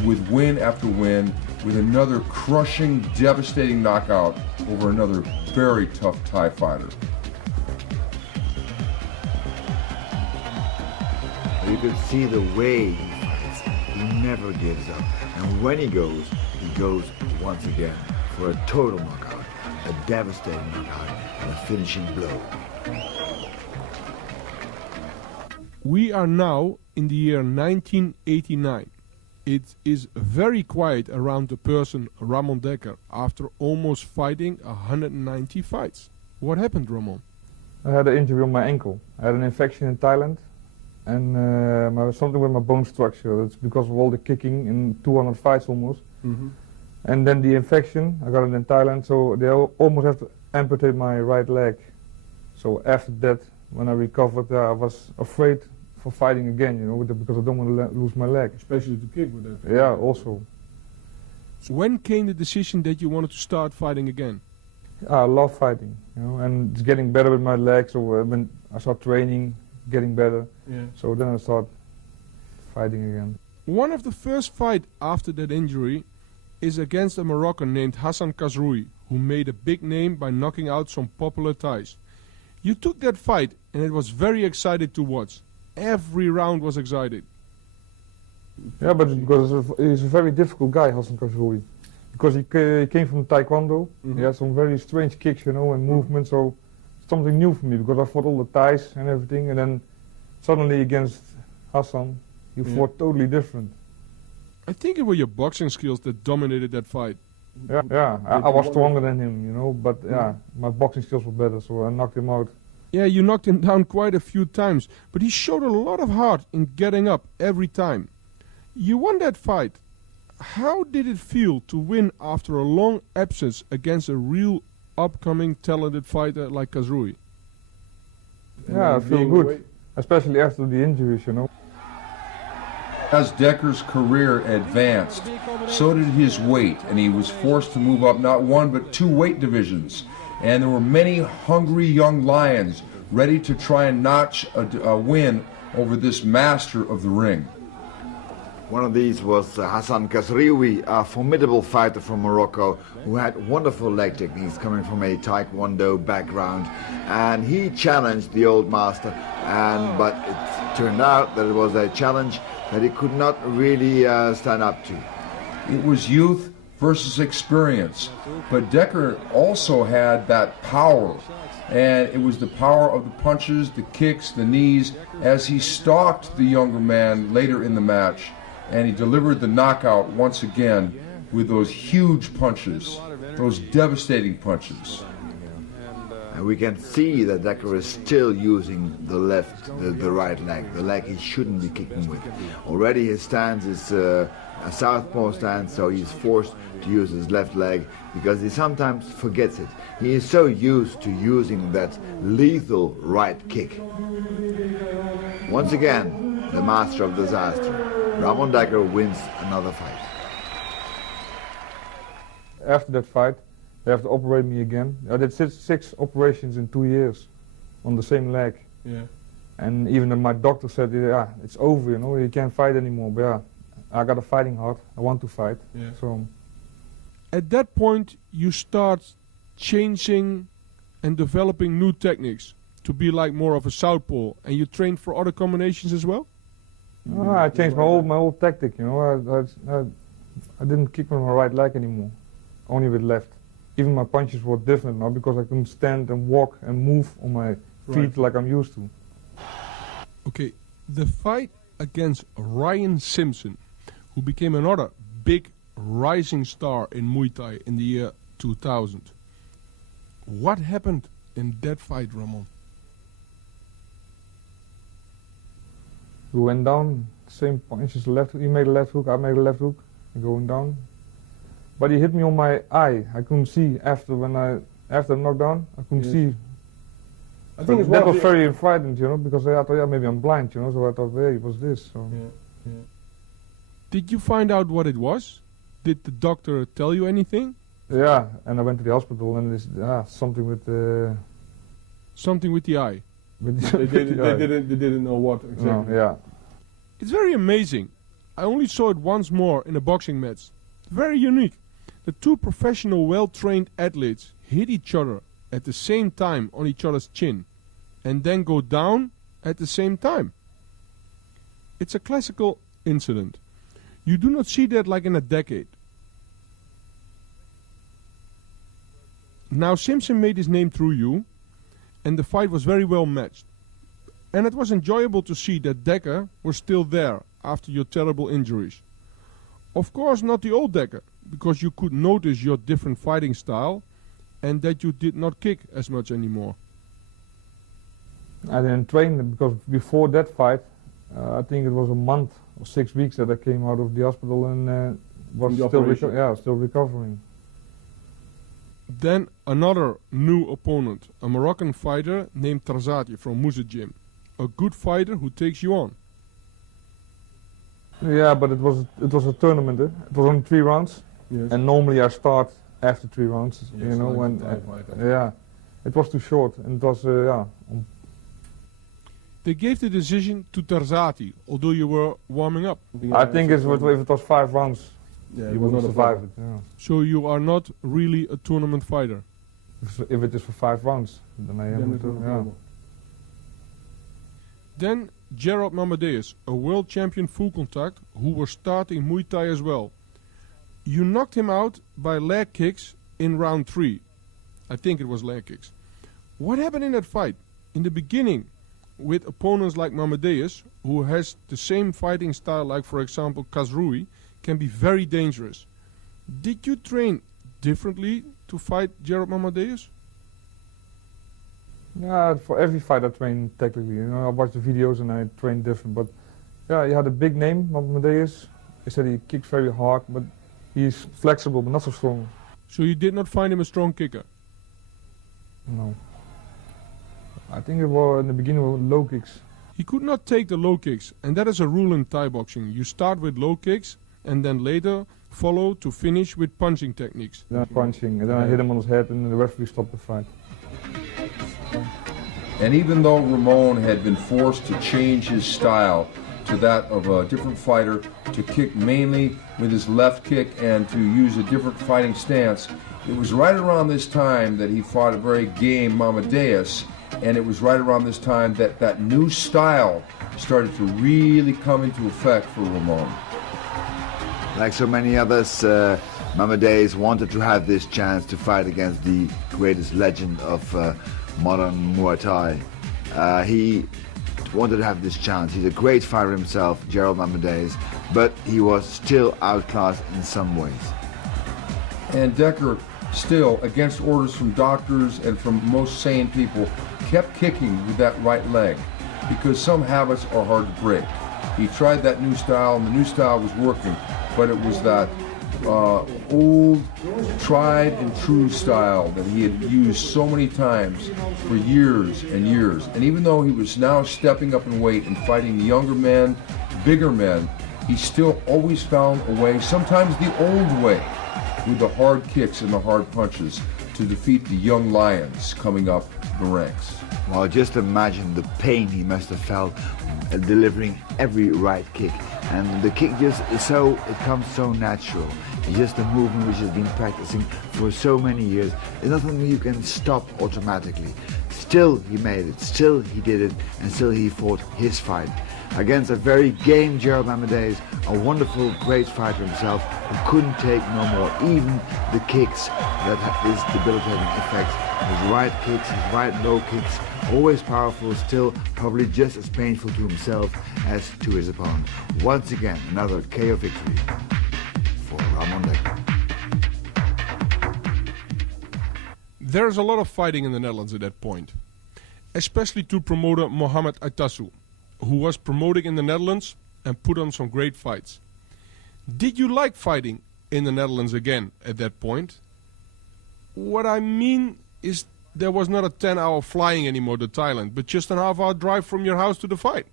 with win after win, with another crushing, devastating knockout over another very tough Thai fighter. You could see the way he fights. He never gives up. And when he goes once again for a total knockout, a devastating knockout, and a finishing blow. We are now in the year 1989. It is very quiet around the person Ramon Dekkers after almost fighting 190 fights. What happened, Ramon? I had an injury on my ankle. I had an infection in Thailand, and something with my bone structure. That's because of all the kicking in 200 fights almost. Mm-hmm. And then the infection, I got it in Thailand, so they almost have to amputate my right leg. So after that, when I recovered, I was afraid for fighting again, you know, because I don't want to lose my leg. Especially to kick with that. Yeah, also. So when came the decision that you wanted to start fighting again? I love fighting, you know, and it's getting better with my legs. So when I start training, getting better. Yeah. So then I start fighting again. One of the first fights after that injury is against a Moroccan named Hassan Khazroui, who made a big name by knocking out some popular Thais. You took that fight, and it was very exciting to watch. Every round was exciting. Yeah, but because he's a very difficult guy, Hassan Khazroui. Because he came from Taekwondo. Mm-hmm. He had some very strange kicks, you know, and movements. So something new for me, because I fought all the Thais and everything, and then suddenly against Hassan, he fought totally different. I think it were your boxing skills that dominated that fight. Yeah, I was stronger than him, you know, but yeah, my boxing skills were better, so I knocked him out. Yeah, you knocked him down quite a few times, but he showed a lot of heart in getting up every time. You won that fight. How did it feel to win after a long absence against a real upcoming talented fighter like Khazroui? Yeah, I feel good, especially after the injuries, you know. As Dekker's career advanced, so did his weight, and he was forced to move up not one but two weight divisions. And there were many hungry young lions ready to try and notch a win over this master of the ring. One of these was Hassan Khazroui, a formidable fighter from Morocco who had wonderful leg techniques coming from a Taekwondo background. And he challenged the old master, but it turned out that it was a challenge that he could not really stand up to. It was youth versus experience, but Dekker also had that power, and it was the power of the punches, the kicks, the knees, as he stalked the younger man later in the match, and he delivered the knockout once again with those huge punches, those devastating punches. And we can see that Dekker is still using the right leg, the leg he shouldn't be kicking with. Already his stance is a southpaw stance, so he's forced to use his left leg because he sometimes forgets it. He is so used to using that lethal right kick. Once again, the master of disaster, Ramon Dekkers, wins another fight. After that fight, they have to operate me again. I did six operations in 2 years on the same leg. Yeah. And even my doctor said, yeah, it's over, you know, you can't fight anymore. But yeah, I got a fighting heart. I want to fight. Yeah. So At that point, you start changing and developing new techniques. to be like more of a southpaw, and you trained for other combinations as well? I changed my whole tactic. You know, I didn't kick with my right leg anymore, only with left. Even my punches were different now because I couldn't stand and walk and move on my feet like I'm used to. Okay, the fight against Ryan Simpson, who became another big rising star in Muay Thai in the year 2000. What happened in that fight, Ramon? We went down, same punches, left. He made a left hook, I made a left hook, going down. But he hit me on my eye. I couldn't see after the knockdown. I couldn't see. I think that was very frightened, you know, because I thought, yeah, maybe I'm blind, you know. So I thought, hey, what's this? So. Yeah. Did you find out what it was? Did the doctor tell you anything? Yeah, and I went to the hospital, and it's something with the. Something with the eye. They didn't know what exactly. No, yeah. It's very amazing. I only saw it once more in a boxing match. Very unique. The two professional, well-trained athletes hit each other at the same time on each other's chin, and then go down at the same time. It's a classical incident. You do not see that like in a decade. Now Simpson made his name through you, and the fight was very well matched. And it was enjoyable to see that Dekker was still there after your terrible injuries. Of course not the old Dekker, because you could notice your different fighting style and that you did not kick as much anymore. I didn't train because before that fight, I think it was a month or 6 weeks that I came out of the hospital and was still recovering. Then another new opponent, a Moroccan fighter named Tarzati from Musa Gym. A good fighter who takes you on. Yeah, but it was a tournament. It was only 3 rounds, yes. And normally I start after 3 rounds. Yes, you know, when it was too short, and it was They gave the decision to Tarzati, although you were warming up. I think if it was 5 rounds, he would not survive it. Yeah. So you are not really a tournament fighter. If it is for 5 rounds, then I am. Then Gerald Mamadeus, a world champion full contact, who was starting Muay Thai as well. You knocked him out by leg kicks in round 3. I think it was leg kicks. What happened in that fight? In the beginning, with opponents like Mamadeus, who has the same fighting style like, for example, Kazrui, can be very dangerous. Did you train differently to fight Gerald Mamadeus? Yeah, for every fight I train technically. You know, I watch the videos and I train different. But yeah, he had a big name, Mamadeus. He said he kicks very hard, but he's flexible, but not so strong. So you did not find him a strong kicker? No. I think it was in the beginning with low kicks. He could not take the low kicks, and that is a rule in Thai boxing. You start with low kicks, and then later follow to finish with punching techniques. Then punching, and then I hit him on his head, and the referee stopped the fight. And even though Ramon had been forced to change his style to that of a different fighter, to kick mainly with his left kick and to use a different fighting stance, it was right around this time that he fought a very game Mamadeus, and it was right around this time that that new style started to really come into effect for Ramon. Like so many others, Mamadeus wanted to have this chance to fight against the greatest legend of modern Muay Thai. He wanted to have this chance. He's a great fighter himself, Gerald Mamadeus, but he was still outclassed in some ways. And Dekker still, against orders from doctors and from most sane people, kept kicking with that right leg because some habits are hard to break. He tried that new style, and the new style was working, but it was that old, tried and true style that he had used so many times for years and years. And even though he was now stepping up in weight and fighting younger men, bigger men, he still always found a way, sometimes the old way, with the hard kicks and the hard punches to defeat the young lions coming up the ranks. Well, just imagine the pain he must have felt delivering every right kick. And the kick just it comes so natural. It's just a movement which has been practicing for so many years. It's not something you can stop automatically. Still he made it, still he did it, and still he fought his fight. Against a very game Gerald Amadeus, a wonderful, great fighter himself, who couldn't take no more. Even the kicks that had this debilitating effect. His right kicks, his right low kicks, always powerful, still probably just as painful to himself as to his opponent. Once again, another KO victory for Ramon Dekkers. There's a lot of fighting in the Netherlands at that point, especially to promoter Mohamed Aitasu, who was promoting in the Netherlands and put on some great fights. Did you like fighting in the Netherlands again at that point? What I mean is there was not a 10-hour flying anymore to Thailand, but just a half-hour drive from your house to the fight.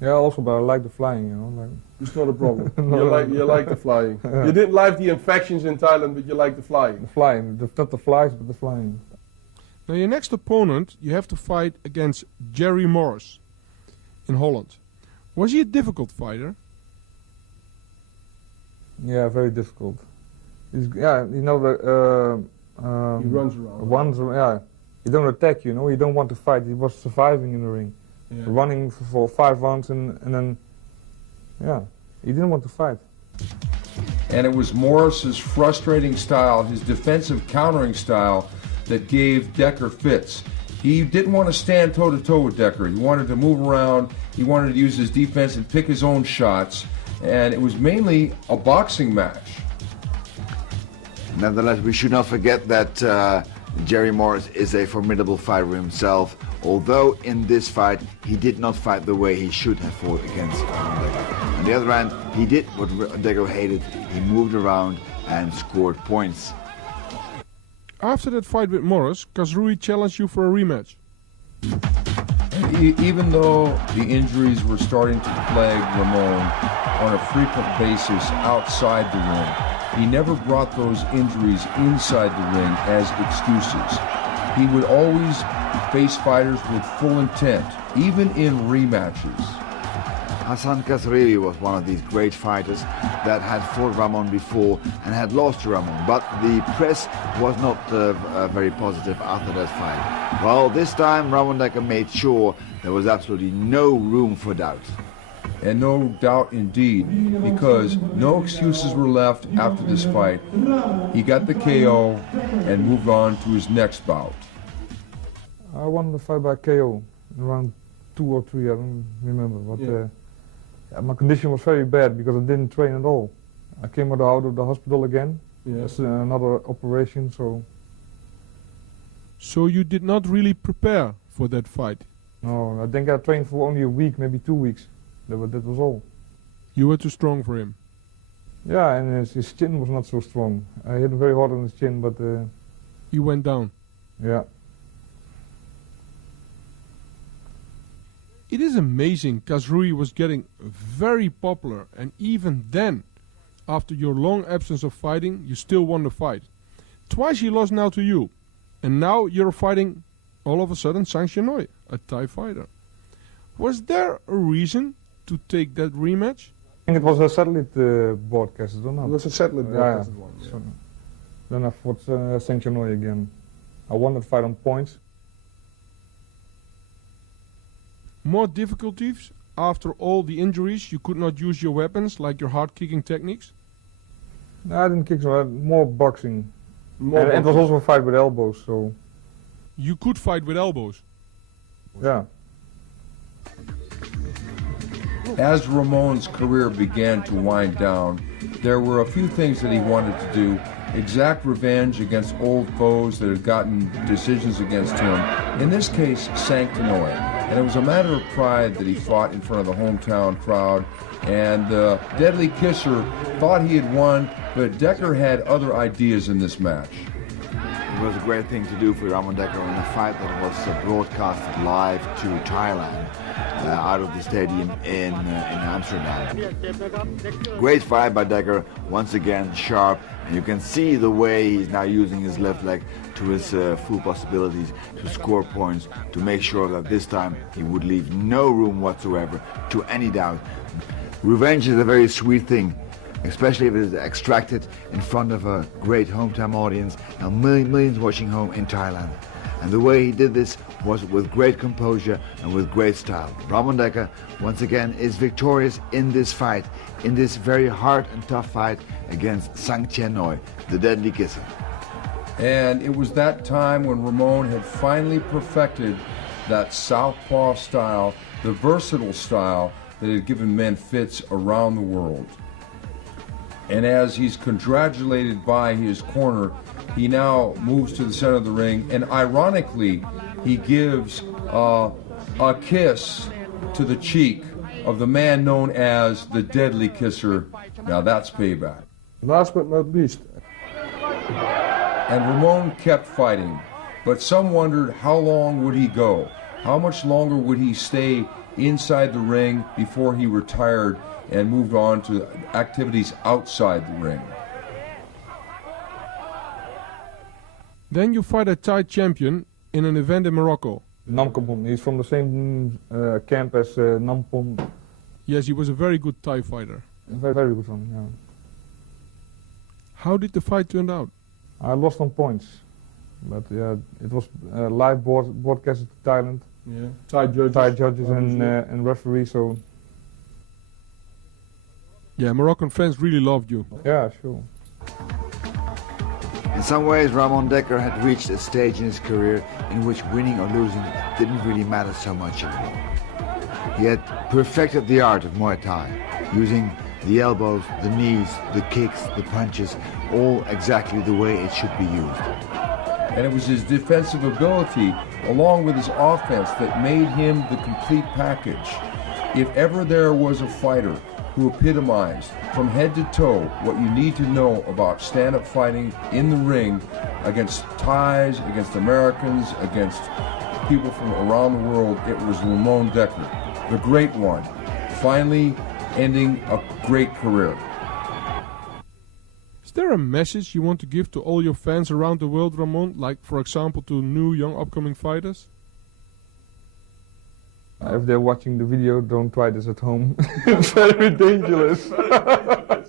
Yeah, also, but I like the flying, you know. Like, It's not a problem. You like the flying. You didn't like the infections in Thailand, but you like the flying. the flying, not the flies, but the flying. Now your next opponent, you have to fight against Jerry Morris in Holland. Was he a difficult fighter? Yeah, very difficult. He's, yeah, you know, He runs around. yeah, he don't attack, you know, he don't want to fight, he was surviving in the ring. Yeah. Running for 5 rounds and then, yeah, he didn't want to fight. And it was Morris's frustrating style, his defensive countering style, that gave Dekkers fits. He didn't want to stand toe-to-toe with Dekkers. He wanted to move around, he wanted to use his defense and pick his own shots, and it was mainly a boxing match. Nevertheless, we should not forget that Jerry Morris is a formidable fighter himself, although in this fight he did not fight the way he should have fought against Dekkers. On the other hand, he did what Dekkers hated. He moved around and scored points. After that fight with Morris, Kazrui challenged you for a rematch. Even though the injuries were starting to plague Ramon on a frequent basis outside the ring, he never brought those injuries inside the ring as excuses. He would always face fighters with full intent, even in rematches. Hassan Kazrui was one of these great fighters that had fought Ramon before and had lost to Ramon, but the press was not very positive after that fight. Well, this time Ramon Dekkers made sure there was absolutely no room for doubt. And no doubt indeed, because no excuses were left after this fight. He got the KO and moved on to his next bout. I won the fight by KO in round 2 or 3, I don't remember, but my condition was very bad because I didn't train at all. I came out of the hospital again. That's another operation, so... So you did not really prepare for that fight? No, I think I trained for only a week, maybe 2 weeks. That was all. You were too strong for him? Yeah, and his chin was not so strong. I hit him very hard on his chin, but... He went down? Yeah. It is amazing Kazrui was getting very popular, and even then, after your long absence of fighting, you still won the fight. Twice he lost now to you, and now you're fighting all of a sudden Sang Shanoi, a Thai fighter. Was there a reason to take that rematch? I think it was a satellite broadcast, I don't know. It was a satellite broadcast one. So, then I fought Sang Shanoi again. I won that fight on points. More difficulties after all the injuries? You could not use your weapons like your hard kicking techniques? No, I didn't kick, so I had more boxing. More it was also a fight with elbows, so... You could fight with elbows? Yeah. As Ramon's career began to wind down, there were a few things that he wanted to do. Exact revenge against old foes that had gotten decisions against him. In this case, Sang Shanoi. And it was a matter of pride that he fought in front of the hometown crowd. And the Deadly Kisser thought he had won, but Dekkers had other ideas in this match. It was a great thing to do for Ramon Dekkers in a fight that was broadcasted live to Thailand out of the stadium in Amsterdam. Great fight by Dekkers, once again sharp, and you can see the way he's now using his left leg to his full possibilities to score points, to make sure that this time he would leave no room whatsoever to any doubt. Revenge is a very sweet thing, especially if it is extracted in front of a great hometown audience and millions watching home in Thailand. And the way he did this was with great composure and with great style. Ramon Dekkers, once again, is victorious in this fight, in this very hard and tough fight against Sang Chien-noi, the deadly kisser. And it was that time when Ramon had finally perfected that southpaw style, the versatile style that had given men fits around the world. And as he's congratulated by his corner, he now moves to the center of the ring, and ironically, he gives a kiss to the cheek of the man known as the Deadly Kisser. Now that's payback. Last but not least. And Ramon kept fighting, but some wondered how long would he go? How much longer would he stay inside the ring before he retired and moved on to activities outside the ring? Then you fight a Thai champion in an event in Morocco. Numphon, he's from the same camp as Numphon. Yes, he was a very good Thai fighter. Very, very good one, yeah. How did the fight turn out? I lost on points, but yeah, it was live broadcasted to Thailand. Yeah, Thai judges and referees, so... Yeah, Moroccan fans really loved you. Yeah, sure. In some ways, Ramon Dekkers had reached a stage in his career in which winning or losing didn't really matter so much anymore. He had perfected the art of Muay Thai, using the elbows, the knees, the kicks, the punches, all exactly the way it should be used. And it was his defensive ability, along with his offense, that made him the complete package. If ever there was a fighter who epitomized from head to toe what you need to know about stand-up fighting in the ring against Thais, against Americans, against people from around the world, it was Ramon Dekkers, the great one, finally ending a great career. Is there a message you want to give to all your fans around the world, Ramon? Like, for example, to new, young, upcoming fighters? If they're watching the video, don't try this at home. It's very dangerous. I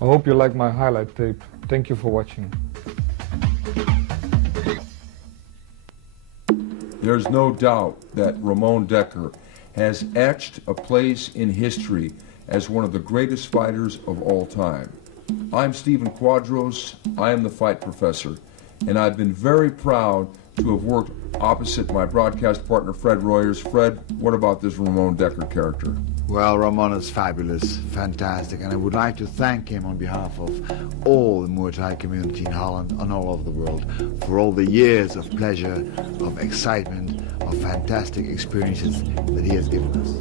hope you like my highlight tape. Thank you for watching. There's no doubt that Ramon Dekkers has etched a place in history as one of the greatest fighters of all time. I'm Stephen Quadros, I am the Fight Professor, and I've been very proud to have worked opposite my broadcast partner Fred Royers. Fred, what about this Ramon Dekkers character? Well, Ramon is fabulous, fantastic, and I would like to thank him on behalf of all the Muay Thai community in Holland and all over the world for all the years of pleasure, of excitement, of fantastic experiences that he has given us.